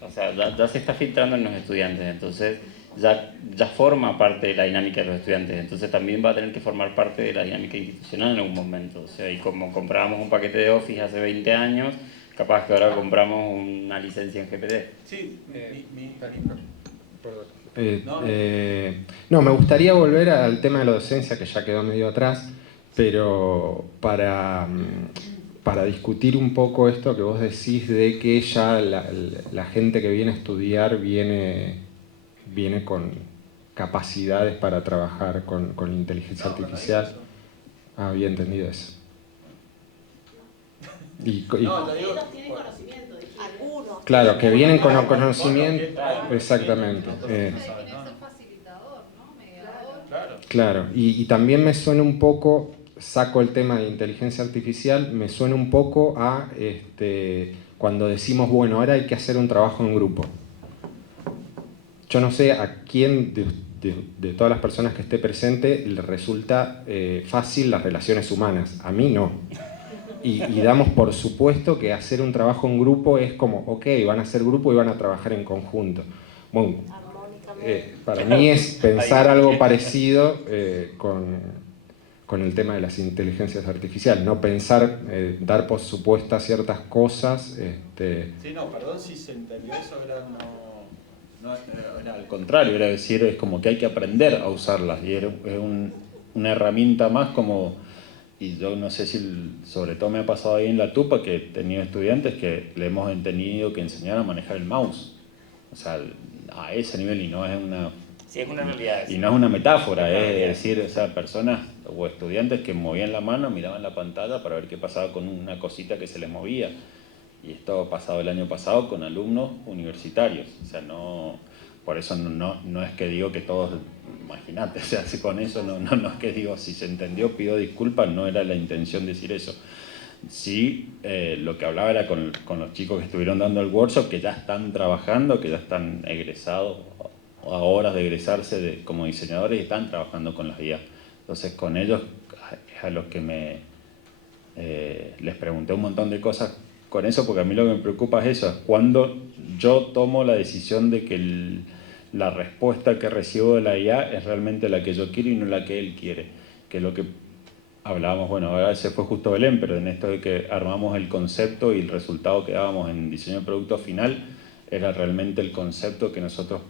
O sea, ya se está filtrando en los estudiantes, entonces ya forma parte de la dinámica de los estudiantes, entonces también va a tener que formar parte de la dinámica institucional en algún momento. O sea, y como comprábamos un paquete de Office hace 20 años, capaz que ahora compramos una licencia en GPT. Sí, no, me gustaría volver al tema de la docencia, que ya quedó medio atrás, pero para discutir un poco esto que vos decís de que ya la gente que viene a estudiar viene con capacidades para trabajar con inteligencia artificial. Había entendido eso. Ellos tienen conocimiento. Algunos. Claro, que vienen con conocimiento. Exactamente. Claro, y también me suena un poco, saco el tema de inteligencia artificial, me suena un poco a cuando decimos, bueno, ahora hay que hacer un trabajo en grupo. Yo no sé a quién de todas las personas que esté presente le resulta fácil las relaciones humanas. A mí no. Y damos por supuesto que hacer un trabajo en grupo es como, ok, van a hacer grupo y van a trabajar en conjunto. Bueno, para mí es pensar algo parecido con el tema de las inteligencias artificiales, no pensar, dar por supuestas ciertas cosas. Sí, no, perdón si se entendió eso, era al contrario, era decir, es como que hay que aprender a usarlas y es una herramienta más como, y yo no sé si sobre todo me ha pasado ahí en la Tupa que he tenido estudiantes que le hemos tenido que enseñar a manejar el mouse, o sea, a ese nivel, y no es una... Sí, es una realidad. Y no es una metáfora, es decir, o sea, personas o estudiantes que movían la mano, miraban la pantalla para ver qué pasaba con una cosita que se les movía. Y esto ha pasado el año pasado con alumnos universitarios. O sea, no, por eso no es que digo que todos, imagínate, o sea, si con eso no es que digo, si se entendió pido disculpas, no era la intención decir eso. Sí, lo que hablaba era con los chicos que estuvieron dando el workshop, que ya están trabajando, que ya están egresados, a horas de egresarse como diseñadores y están trabajando con las IA. Entonces con ellos es a los que les pregunté un montón de cosas con eso, porque a mí lo que me preocupa es eso, es cuando yo tomo la decisión de que la respuesta que recibo de la IA es realmente la que yo quiero y no la que él quiere, que es lo que hablábamos, bueno, ahora se fue justo Belén, pero en esto de que armamos el concepto y el resultado que dábamos en diseño de producto final era realmente el concepto que nosotros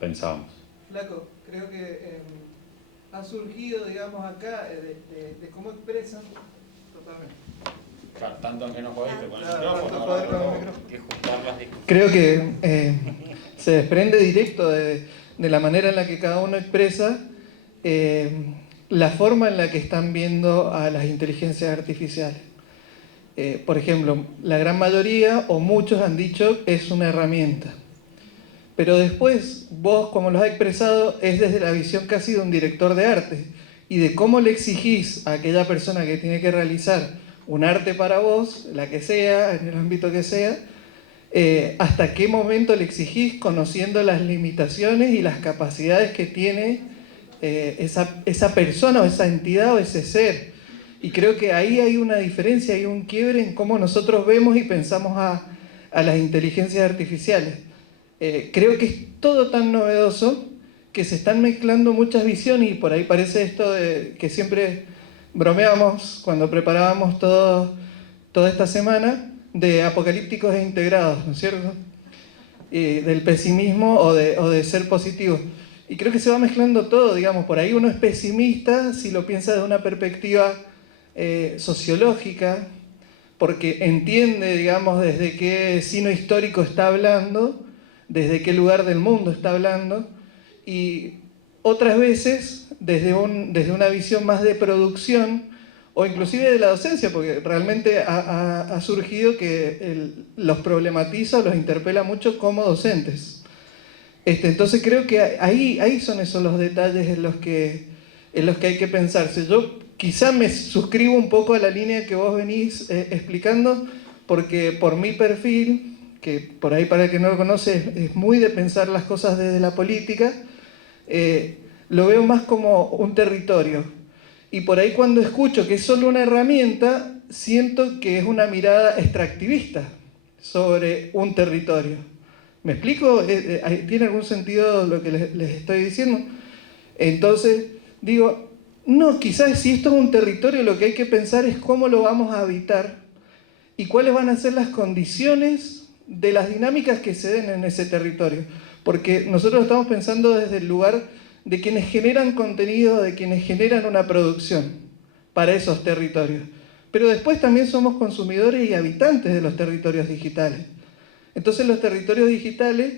pensábamos. Flaco, creo que ha surgido, digamos, acá de cómo expresan totalmente. Claro, tanto aunque no podiste con el micrófono. Creo que se desprende directo de la manera en la que cada uno expresa la forma en la que están viendo a las inteligencias artificiales. Por ejemplo, la gran mayoría o muchos han dicho es una herramienta. Pero después, vos, como lo has expresado, es desde la visión casi de un director de arte y de cómo le exigís a aquella persona que tiene que realizar un arte para vos, la que sea, en el ámbito que sea, hasta qué momento le exigís conociendo las limitaciones y las capacidades que tiene esa persona o esa entidad o ese ser. Y creo que ahí hay una diferencia, hay un quiebre en cómo nosotros vemos y pensamos a las inteligencias artificiales. Creo que es todo tan novedoso que se están mezclando muchas visiones y por ahí parece esto de que siempre bromeamos cuando preparábamos toda esta semana de apocalípticos e integrados, ¿no es cierto? Del pesimismo o de ser positivo. Y creo que se va mezclando todo, digamos, por ahí uno es pesimista si lo piensa de una perspectiva sociológica, porque entiende, digamos, desde qué sino histórico está hablando, desde qué lugar del mundo está hablando, y otras veces desde una visión más de producción o inclusive de la docencia, porque realmente ha surgido que los problematiza o los interpela mucho como docentes. Entonces creo que ahí son esos los detalles en los que hay que pensarse. Yo quizá me suscribo un poco a la línea que vos venís explicando, porque por mi perfil, que por ahí para el que no lo conoce es muy de pensar las cosas desde la política, lo veo más como un territorio. Y por ahí cuando escucho que es solo una herramienta, siento que es una mirada extractivista sobre un territorio. ¿Me explico? ¿Tiene algún sentido lo que les estoy diciendo? Entonces, digo, no, quizás si esto es un territorio, lo que hay que pensar es cómo lo vamos a habitar y cuáles van a ser las condiciones de las dinámicas que se den en ese territorio. Porque nosotros estamos pensando desde el lugar de quienes generan contenido, de quienes generan una producción para esos territorios. Pero después también somos consumidores y habitantes de los territorios digitales. Entonces los territorios digitales,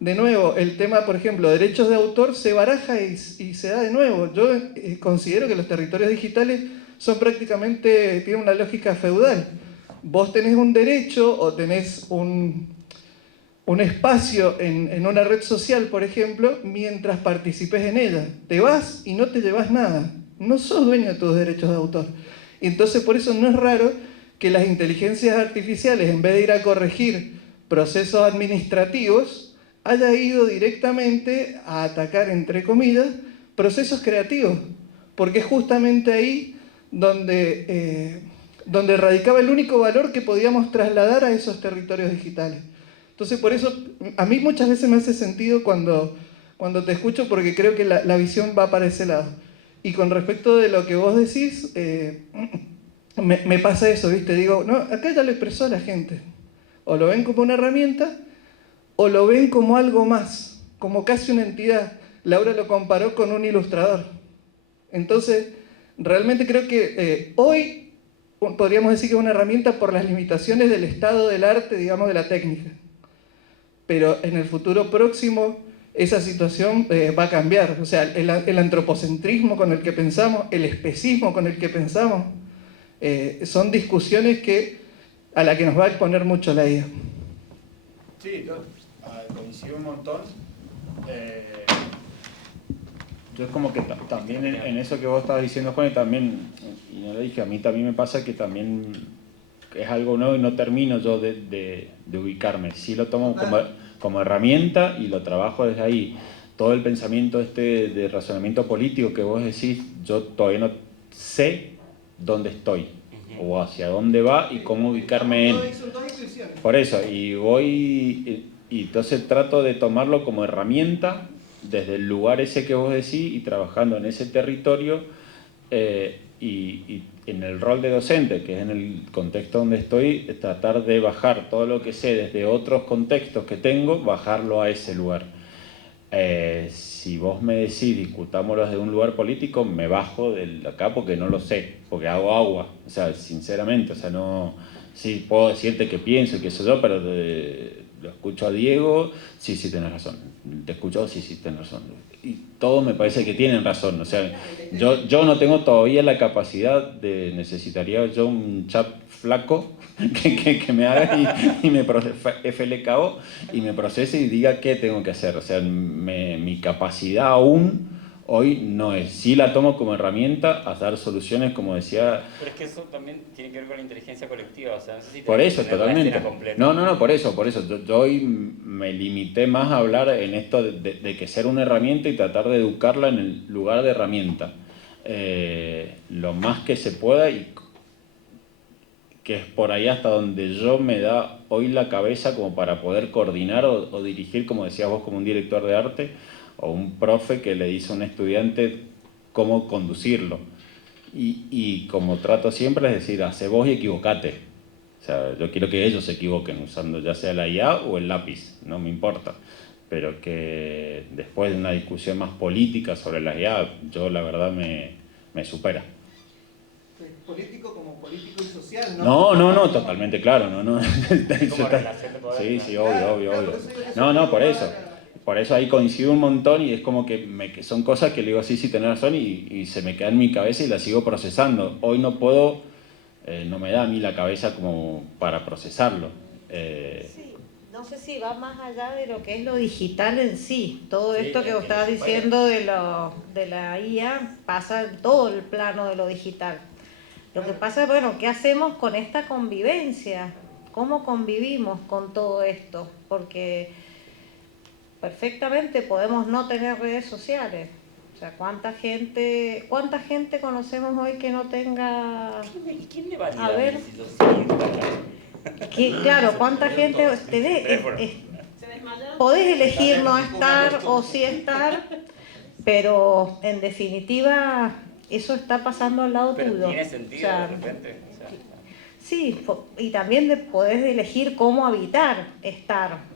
de nuevo, el tema, por ejemplo, derechos de autor se baraja y se da de nuevo. Yo considero que los territorios digitales son prácticamente, tienen una lógica feudal. Vos tenés un derecho o tenés un espacio en una red social, por ejemplo, mientras participes en ella. Te vas y no te llevas nada. No sos dueño de tus derechos de autor. Y entonces por eso no es raro que las inteligencias artificiales, en vez de ir a corregir procesos administrativos, haya ido directamente a atacar, entre comillas, procesos creativos. Porque es justamente ahí donde radicaba el único valor que podíamos trasladar a esos territorios digitales. Entonces, por eso, a mí muchas veces me hace sentido cuando te escucho, porque creo que la visión va para ese lado. Y con respecto de lo que vos decís, me pasa eso, ¿viste? Digo, no, acá ya lo expresó la gente. O lo ven como una herramienta, o lo ven como algo más, como casi una entidad. Laura lo comparó con un ilustrador. Entonces, realmente creo que hoy podríamos decir que es una herramienta por las limitaciones del estado del arte, digamos, de la técnica. Pero en el futuro próximo esa situación va a cambiar. O sea, el antropocentrismo con el que pensamos, el especismo con el que pensamos, son discusiones a las que nos va a exponer mucho la IA. Sí, yo coincido un montón. Yo es como que también en eso que vos estabas diciendo, Juan, y también, y no lo dije, a mí también me pasa que también es algo nuevo y no termino yo de ubicarme. Sí lo tomo como herramienta y lo trabajo desde ahí. Todo el pensamiento de razonamiento político que vos decís, yo todavía no sé dónde estoy o hacia dónde va y cómo ubicarme en. Por eso, y entonces trato de tomarlo como herramienta desde el lugar ese que vos decís y trabajando en ese territorio y en el rol de docente, que es en el contexto donde estoy, tratar de bajar todo lo que sé desde otros contextos que tengo, bajarlo a ese lugar. Si vos me decís discutámoslo desde un lugar político, me bajo de acá porque no lo sé, porque hago agua, o sea, sinceramente, o sea, no, sí puedo decirte que pienso y qué sé yo, pero lo escucho a Diego, sí, tenés razón, te escucho, sí, tenés razón, y todos me parece que tienen razón, o sea, yo no tengo todavía la capacidad necesitaría yo un chat flaco que me haga y me FLKO y me procese y diga qué tengo que hacer. O sea, mi capacidad aún hoy no es. Sí la tomo como herramienta a dar soluciones, como decía. Pero es que eso también tiene que ver con la inteligencia colectiva. O sea, no sé si por eso, tener totalmente. la escena completa. No, por eso. Yo hoy me limité más a hablar en esto de que ser una herramienta y tratar de educarla en el lugar de herramienta. Lo más que se pueda y que es por ahí hasta donde yo me da hoy la cabeza como para poder coordinar o dirigir, como decías vos, como un director de arte o un profe que le dice a un estudiante cómo conducirlo. Y como trato siempre es decir, hace vos y equivocate. O sea, yo quiero que ellos se equivoquen usando ya sea la IA o el lápiz, no me importa. Pero que después de una discusión más política sobre la IA, yo la verdad me supera. Político como político y social. social, ¿no? No, totalmente claro, no. Como relación de poder, Sí, ¿no? sí, obvio. Claro, por eso digo que Por eso. Por eso ahí coincido un montón y es como que son cosas que le digo, sí, tenés razón y se me queda en mi cabeza y las sigo procesando. Hoy no puedo, no me da a mí la cabeza como para procesarlo. Sí, no sé si va más allá de lo que es lo digital en sí. Todo Sí, esto que es vos que estabas no se puede. diciendo de la IA pasa en todo el plano de lo digital. Lo que pasa es, bueno, ¿qué hacemos con esta convivencia? ¿Cómo convivimos con todo esto? Porque perfectamente podemos no tener redes sociales. O sea, ¿cuánta gente conocemos hoy que no tenga... ¿Y quién le valida A ver, si yo sigo Instagram? claro, ¿cuánta gente podés elegir no estar o sí estar, pero en definitiva eso está pasando al lado Pero tuyo. tiene sentido O sea, de repente. O sea, sí, y también podés elegir cómo habitar, estar.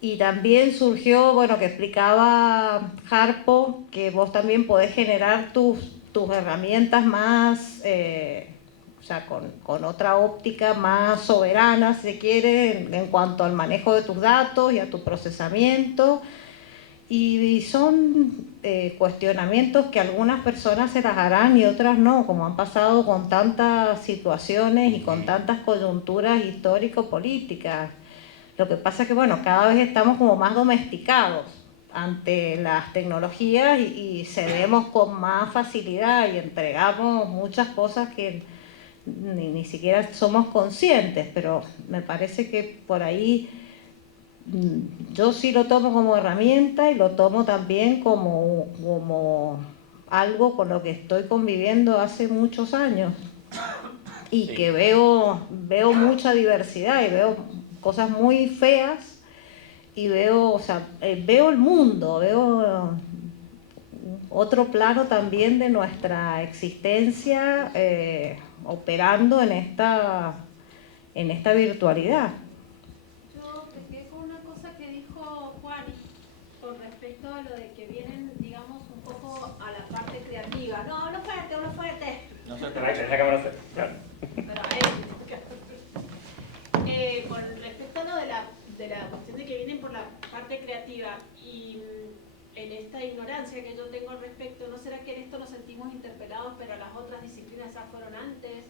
Y también surgió, bueno, que explicaba Harpo, que vos también podés generar tus herramientas más, o sea, con otra óptica más soberana, si se quiere, en cuanto al manejo de tus datos y a tu procesamiento. Y son cuestionamientos que algunas personas se las harán y otras no, como han pasado con tantas situaciones y con tantas coyunturas histórico-políticas. Lo que pasa es que, bueno, cada vez estamos como más domesticados ante las tecnologías y cedemos con más facilidad y entregamos muchas cosas que ni siquiera somos conscientes, pero me parece que por ahí yo sí lo tomo como herramienta y lo tomo también como algo con lo que estoy conviviendo hace muchos años y sí. que veo mucha diversidad y veo cosas muy feas y veo, o sea, veo el mundo, veo otro plano también de nuestra existencia operando en esta virtualidad. Yo me quedé con una cosa que dijo Juan con respecto a lo de que vienen, digamos, un poco a la parte creativa. No, hablo fuerte, hablo fuerte. No sé, tenés la cámara cerca. Claro. Pero con respecto a lo de la cuestión de que vienen por la parte creativa y en esta ignorancia que yo tengo al respecto, ¿no será que en esto nos sentimos interpelados, pero las otras disciplinas ya fueron antes?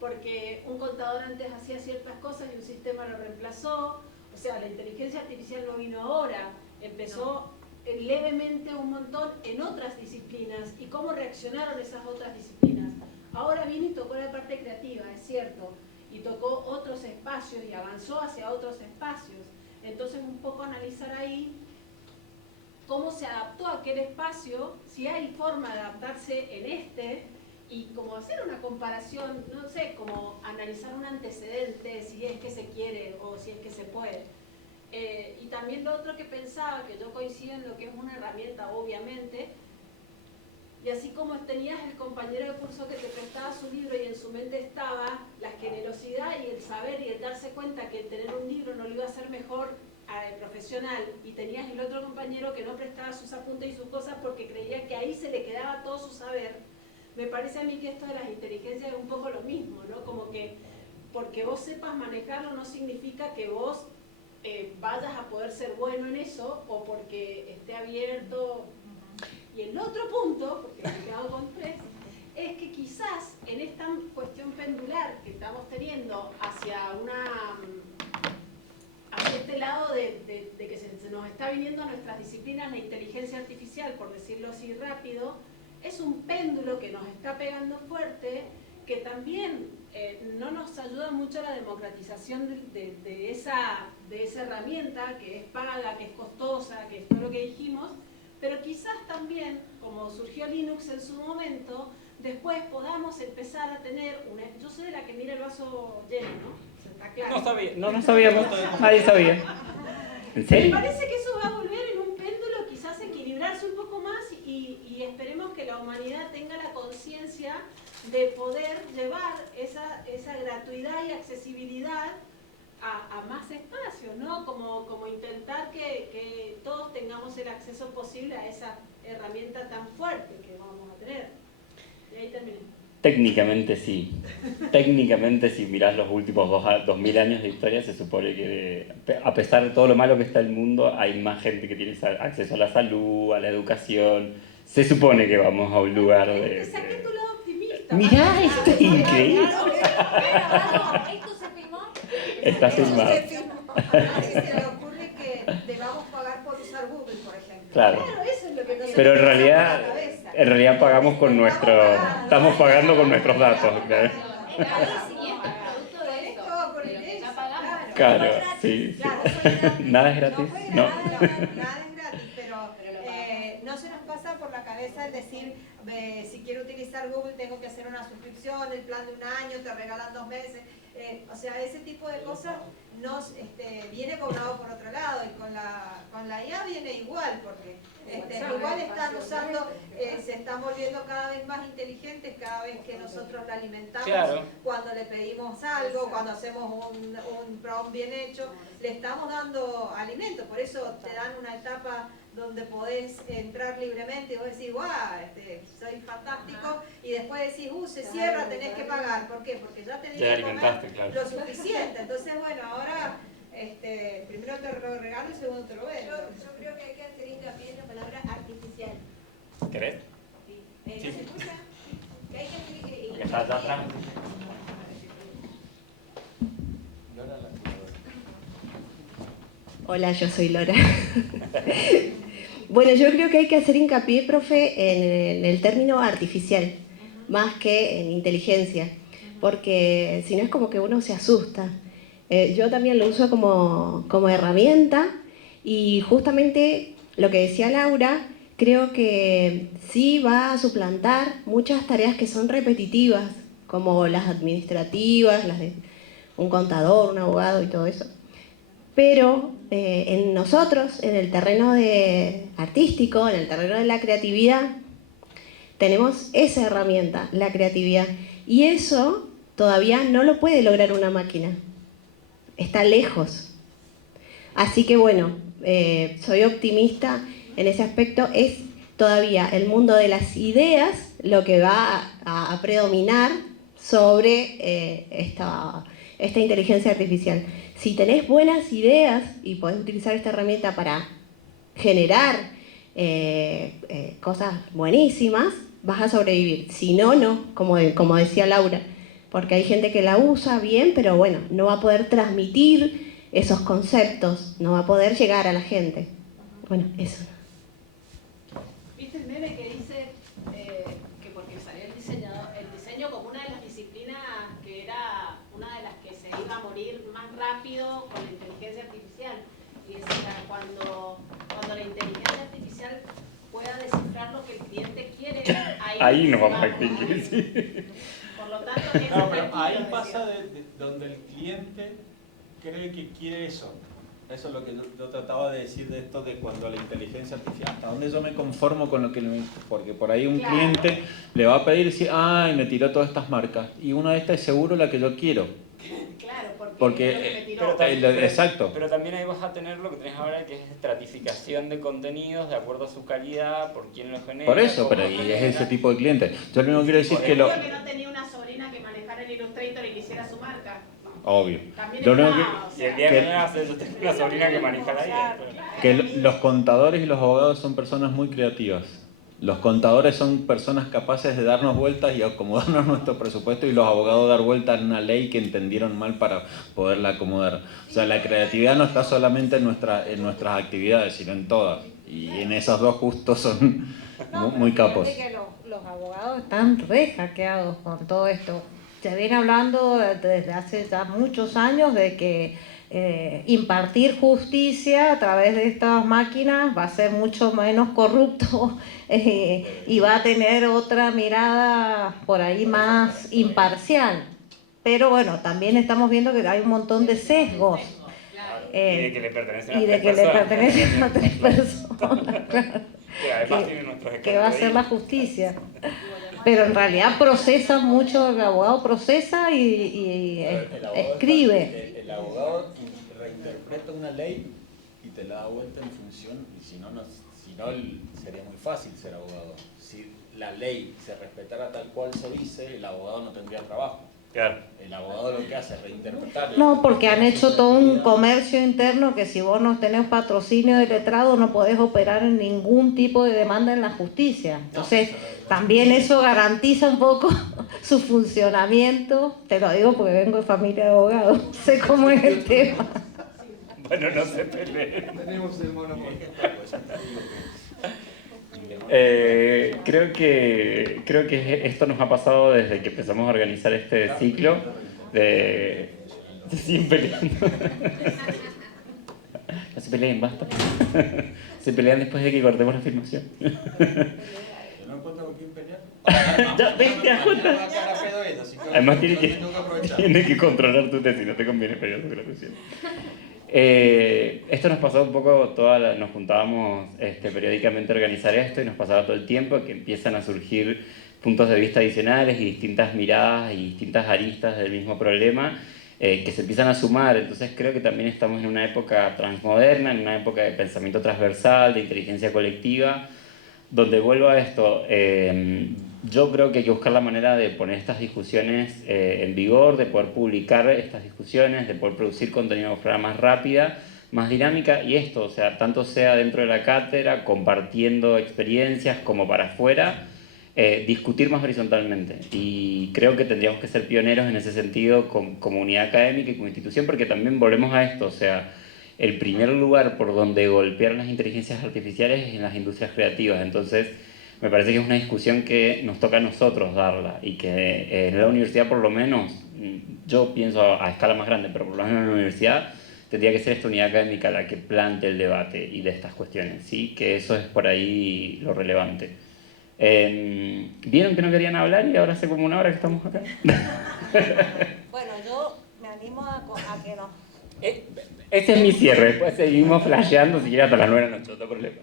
Porque un contador antes hacía ciertas cosas y un sistema lo reemplazó. O sea, la inteligencia artificial no vino ahora, empezó levemente un montón en otras disciplinas. ¿Y cómo reaccionaron esas otras disciplinas? Ahora vino y tocó la parte creativa, es cierto, y tocó otros espacios y avanzó hacia otros espacios. Entonces un poco analizar ahí cómo se adaptó a aquel espacio, si hay forma de adaptarse en este, y como hacer una comparación, no sé, como analizar un antecedente, si es que se quiere o si es que se puede. Y también lo otro que pensaba, que yo coincido en lo que es una herramienta, obviamente, y así como tenías el compañero de curso que te prestaba su libro y en su mente estaba la generosidad y el saber y el darse cuenta que el tener un libro no lo iba a hacer mejor profesional, y tenías el otro compañero que no prestaba sus apuntes y sus cosas porque creía que ahí se le quedaba todo su saber. Me parece a mí que esto de las inteligencias es un poco lo mismo, ¿no? Como que porque vos sepas manejarlo no significa que vos vayas a poder ser bueno en eso o porque esté abierto. Y el otro punto, porque me he quedado con tres, es que quizás en esta cuestión pendular que estamos teniendo hacia este lado de que se nos está viniendo a nuestras disciplinas la inteligencia artificial, por decirlo así rápido, es un péndulo que nos está pegando fuerte, que también no nos ayuda mucho a la democratización de esa herramienta que es paga, que es costosa, que es todo lo que dijimos, pero quizás también, como surgió Linux en su momento, después podamos empezar a tener una... Yo soy de la que mira el vaso lleno, ¿no? Está claro. No sabíamos, nadie sabía. ¿En serio? Me parece que eso va a volver en un péndulo, quizás equilibrarse un poco más y esperemos que la humanidad tenga la conciencia de poder llevar esa gratuidad y accesibilidad a más espacios, ¿no? Como intentar que todos tengamos el acceso posible a esa herramienta tan fuerte que vamos a tener. Y ahí termino. Técnicamente sí. Técnicamente, si mirás los últimos 2000 años de historia, se supone que a pesar de todo lo malo que está el mundo, hay más gente que tiene acceso a la salud, a la educación. Se supone que vamos a un lugar de... Saqué tu lado optimista. Mirá, esto es increíble. ¿Esto se filmó? Está filmado. Se le ocurre que debamos pagar por usar Google, por ejemplo. Claro. Eso es lo que nos Pero en pasa por la realidad cabeza. pagamos con estamos pagando con nuestros datos. ¿Verdad? Claro, sí, sí. Nada es gratis. No. Nada es gratis, pero no se nos pasa por la cabeza el decir, si quiero utilizar Google tengo que hacer una suscripción, el plan de un año, te regalan 2 meses. O sea, ese tipo de cosas nos viene cobrado por otro lado, y con la IA viene igual, porque igual están usando, se están volviendo cada vez más inteligentes cada vez que nosotros la alimentamos. Claro. Cuando le pedimos algo, cuando hacemos un prompt bien hecho, le estamos dando alimento. Por eso te dan una etapa donde podés entrar libremente y vos decís, guau, soy fantástico, y después decís, se cierra, tenés que pagar. ¿Por qué? Porque ya te diste claro, lo suficiente. Entonces, bueno, ahora primero te lo regalo y segundo te lo vendo. Yo creo que hay que hacer hincapié en la palabra artificial. ¿Querés? Sí. Sí. ¿No se escucha? Que hay que hacer hincapié. Está allá atrás. Hola, yo soy Lora. Bueno, yo creo que hay que hacer hincapié, profe, en el término artificial, más que en inteligencia, porque si no es como que uno se asusta. Yo también lo uso como herramienta, y justamente lo que decía Laura, creo que sí va a suplantar muchas tareas que son repetitivas, como las administrativas, las de un contador, un abogado y todo eso. Pero en nosotros, en el terreno artístico, en el terreno de la creatividad, tenemos esa herramienta, la creatividad. Y eso todavía no lo puede lograr una máquina. Está lejos. Así que bueno, soy optimista en ese aspecto. Es todavía el mundo de las ideas lo que va a predominar sobre esta inteligencia artificial. Si tenés buenas ideas y podés utilizar esta herramienta para generar cosas buenísimas, vas a sobrevivir. Si no, no, como decía Laura, porque hay gente que la usa bien, pero bueno, no va a poder transmitir esos conceptos, no va a poder llegar a la gente. Bueno, eso. ¿Viste el meme que dice que porque salió el diseño como una de las disciplinas que era una de las que se iba a morir más rápido con la inteligencia artificial? Y decía, cuando la inteligencia artificial pueda descifrar lo que el cliente quiere, ahí nos vamos a extinguir, sí. Por lo tanto, pero ahí pasa de donde el cliente cree que quiere eso. Eso es lo que yo trataba de decir de esto de cuando la inteligencia artificial, hasta dónde yo me conformo con lo que porque por ahí un cliente le va a pedir y decir, ay, me tiró todas estas marcas, y una de estas es seguro la que yo quiero. Claro, porque exacto. Pero también ahí vas a tener lo que tenés ahora, que es estratificación de contenidos de acuerdo a su calidad, por quién lo genera. Por eso, pero y es ese tipo de cliente. Yo lo único que quiero decir es que no tenía una sobrina que manejara el Illustrator y quisiera su marca. Obvio. Lo único que, y el día de mañana yo tengo una sobrina que maneja la IA. Que los contadores y los abogados son personas muy creativas. Los contadores son personas capaces de darnos vueltas y acomodarnos nuestro presupuesto, y los abogados dar vueltas en una ley que entendieron mal para poderla acomodar. O sea, la creatividad no está solamente en nuestras actividades, sino en todas. Y en esos dos justos son muy capos. Que los abogados están re hackeados con todo esto. Se viene hablando desde hace ya muchos años de que impartir justicia a través de estas máquinas va a ser mucho menos corrupto y va a tener otra mirada por ahí más imparcial. Pero bueno, también estamos viendo que hay un montón de sesgos. Y de que le pertenecen a tres personas. Claro. Que además tiene nuestros que va a ser la justicia. Pero en realidad procesa mucho, el abogado procesa y escribe. El abogado reinterpreta una ley y te la da vuelta en función, y si no, sería muy fácil ser abogado. Si la ley se respetara tal cual se dice, el abogado no tendría trabajo. Claro. El abogado lo que hace es reinterpretar. No, porque han hecho todo un comercio interno que si vos no tenés patrocinio de letrado no podés operar en ningún tipo de demanda en la justicia. Entonces, también eso garantiza un poco su funcionamiento. Te lo digo porque vengo de familia de abogados, sé cómo es el tema. Bueno, no se peleen. Tenemos el monopolio. Creo que esto nos ha pasado desde que empezamos a organizar este ciclo de siguen peleando. No se peleen, basta. Se pelean después de que cortemos la filmación. ¿No encuentro con quién pelear? Ya, ves, te das cuenta. Además tiene que controlar tu tesis, no te conviene pelear sobre la cuestión. Esto nos pasó un poco, nos juntábamos periódicamente a organizar esto y nos pasaba todo el tiempo que empiezan a surgir puntos de vista adicionales y distintas miradas y distintas aristas del mismo problema que se empiezan a sumar. Entonces creo que también estamos en una época transmoderna, en una época de pensamiento transversal, de inteligencia colectiva, donde vuelvo a esto. Yo creo que hay que buscar la manera de poner estas discusiones en vigor, de poder publicar estas discusiones, de poder producir contenido de forma más rápida, más dinámica, y esto, o sea, tanto sea dentro de la cátedra, compartiendo experiencias, como para afuera, discutir más horizontalmente. Y creo que tendríamos que ser pioneros en ese sentido como comunidad académica y como institución, porque también volvemos a esto, o sea, el primer lugar por donde golpear las inteligencias artificiales es en las industrias creativas. Entonces, me parece que es una discusión que nos toca a nosotros darla y que en la universidad, por lo menos, yo pienso a escala más grande, pero por lo menos en la universidad tendría que ser esta unidad académica la que plante el debate y de estas cuestiones, ¿sí? Que eso es por ahí lo relevante. ¿Vieron que no querían hablar y ahora hace como una hora que estamos acá? Bueno, yo me animo a que nos... Este es mi cierre, después seguimos flasheando si quieres hasta las 9 de la noche, otro problema.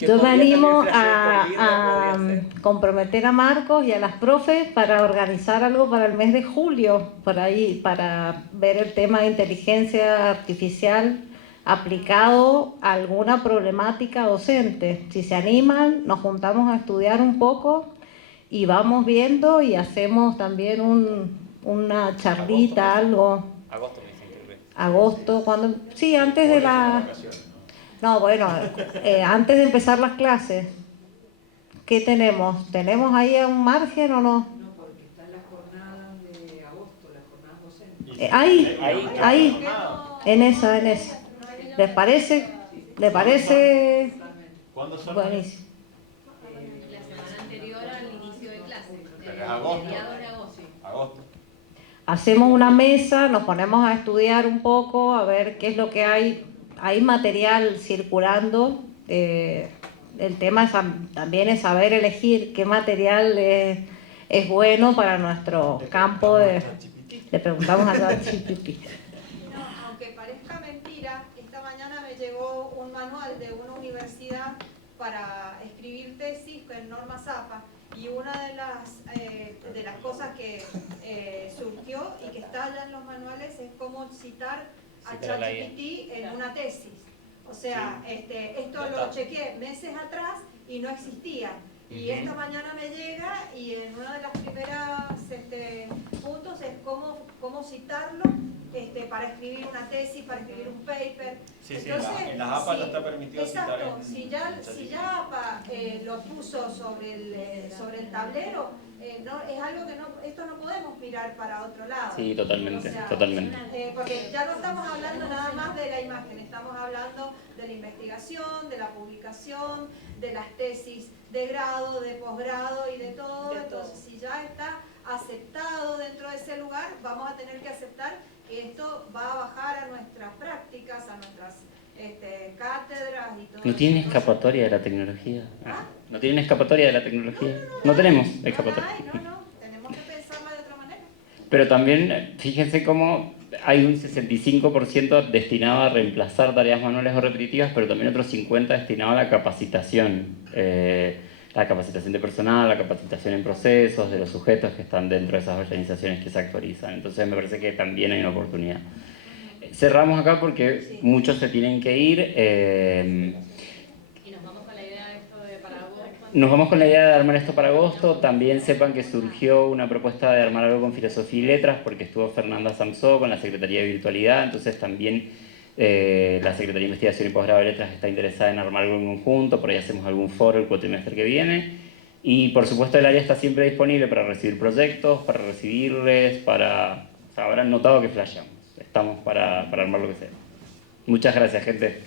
Yo me animo a comprometer a Marcos y a las profes para organizar algo para el mes de julio, por ahí, para ver el tema de inteligencia artificial aplicado a alguna problemática docente. Si se animan, nos juntamos a estudiar un poco y vamos viendo y hacemos también una charlita, algo. Agosto me dicen que Agosto, cuando... Sí, antes de la... No, bueno, antes de empezar las clases, ¿qué tenemos? ¿Tenemos ahí un margen o no? No, porque están las jornadas de agosto, las jornadas docentes. Ahí, en esa. ¿Les parece? ¿Les parece? ¿Cuándo son? Buenísimo. La semana anterior al inicio de clase. Agosto. Mediados de agosto. Agosto. Hacemos una mesa, nos ponemos a estudiar un poco, a ver qué es lo que hay. Hay material circulando. El tema también es saber elegir qué material es bueno para nuestro campo. Le preguntamos a ChatGPT. No, aunque parezca mentira, esta mañana me llegó un manual de una universidad para escribir tesis con normas APA, y una de las cosas que surgió y que está ya en los manuales es cómo citar a ChatGPT en una tesis. O sea, esto lo chequeé meses atrás y no existía. Y esta mañana me llega y en uno de los primeros puntos es cómo citarlo para escribir una tesis, para escribir un paper. Sí, entonces, en las APA no está permitido citar. Exacto, si ya APA lo puso sobre el tablero, es algo que esto no podemos mirar para otro lado. Sí, totalmente, O sea, totalmente. Porque ya no estamos hablando nada más de la imagen, estamos hablando de la investigación, de la publicación, de las tesis de grado, de posgrado y de todo. Entonces, si ya está aceptado dentro de ese lugar, vamos a tener que aceptar que esto va a bajar a nuestras prácticas, a nuestras cátedras y todo. ¿No tienen escapatoria de la tecnología? ¿No tienen escapatoria de la tecnología? No tenemos escapatoria. No, tenemos que pensarla de otra manera. Pero también, fíjense cómo hay un 65% destinado a reemplazar tareas manuales o repetitivas, pero también otro 50% destinado a la capacitación de personal, la capacitación en procesos, de los sujetos que están dentro de esas organizaciones que se actualizan. Entonces me parece que también hay una oportunidad. cerramos acá porque Sí. muchos se tienen que ir. Y nos vamos con la idea de esto de para agosto. Nos vamos con la idea de armar esto para agosto. También sepan que surgió una propuesta de armar algo con filosofía y letras porque estuvo Fernanda Samsó con la Secretaría de Virtualidad. Entonces también la Secretaría de Investigación y Posgrado de Letras está interesada en armar algo en conjunto. Por ahí hacemos algún foro el cuatrimestre que viene. Y por supuesto el área está siempre disponible para recibir proyectos, para recibirles, para... O sea, habrán notado que flasheamos. Estamos para armar lo que sea. Muchas gracias, gente.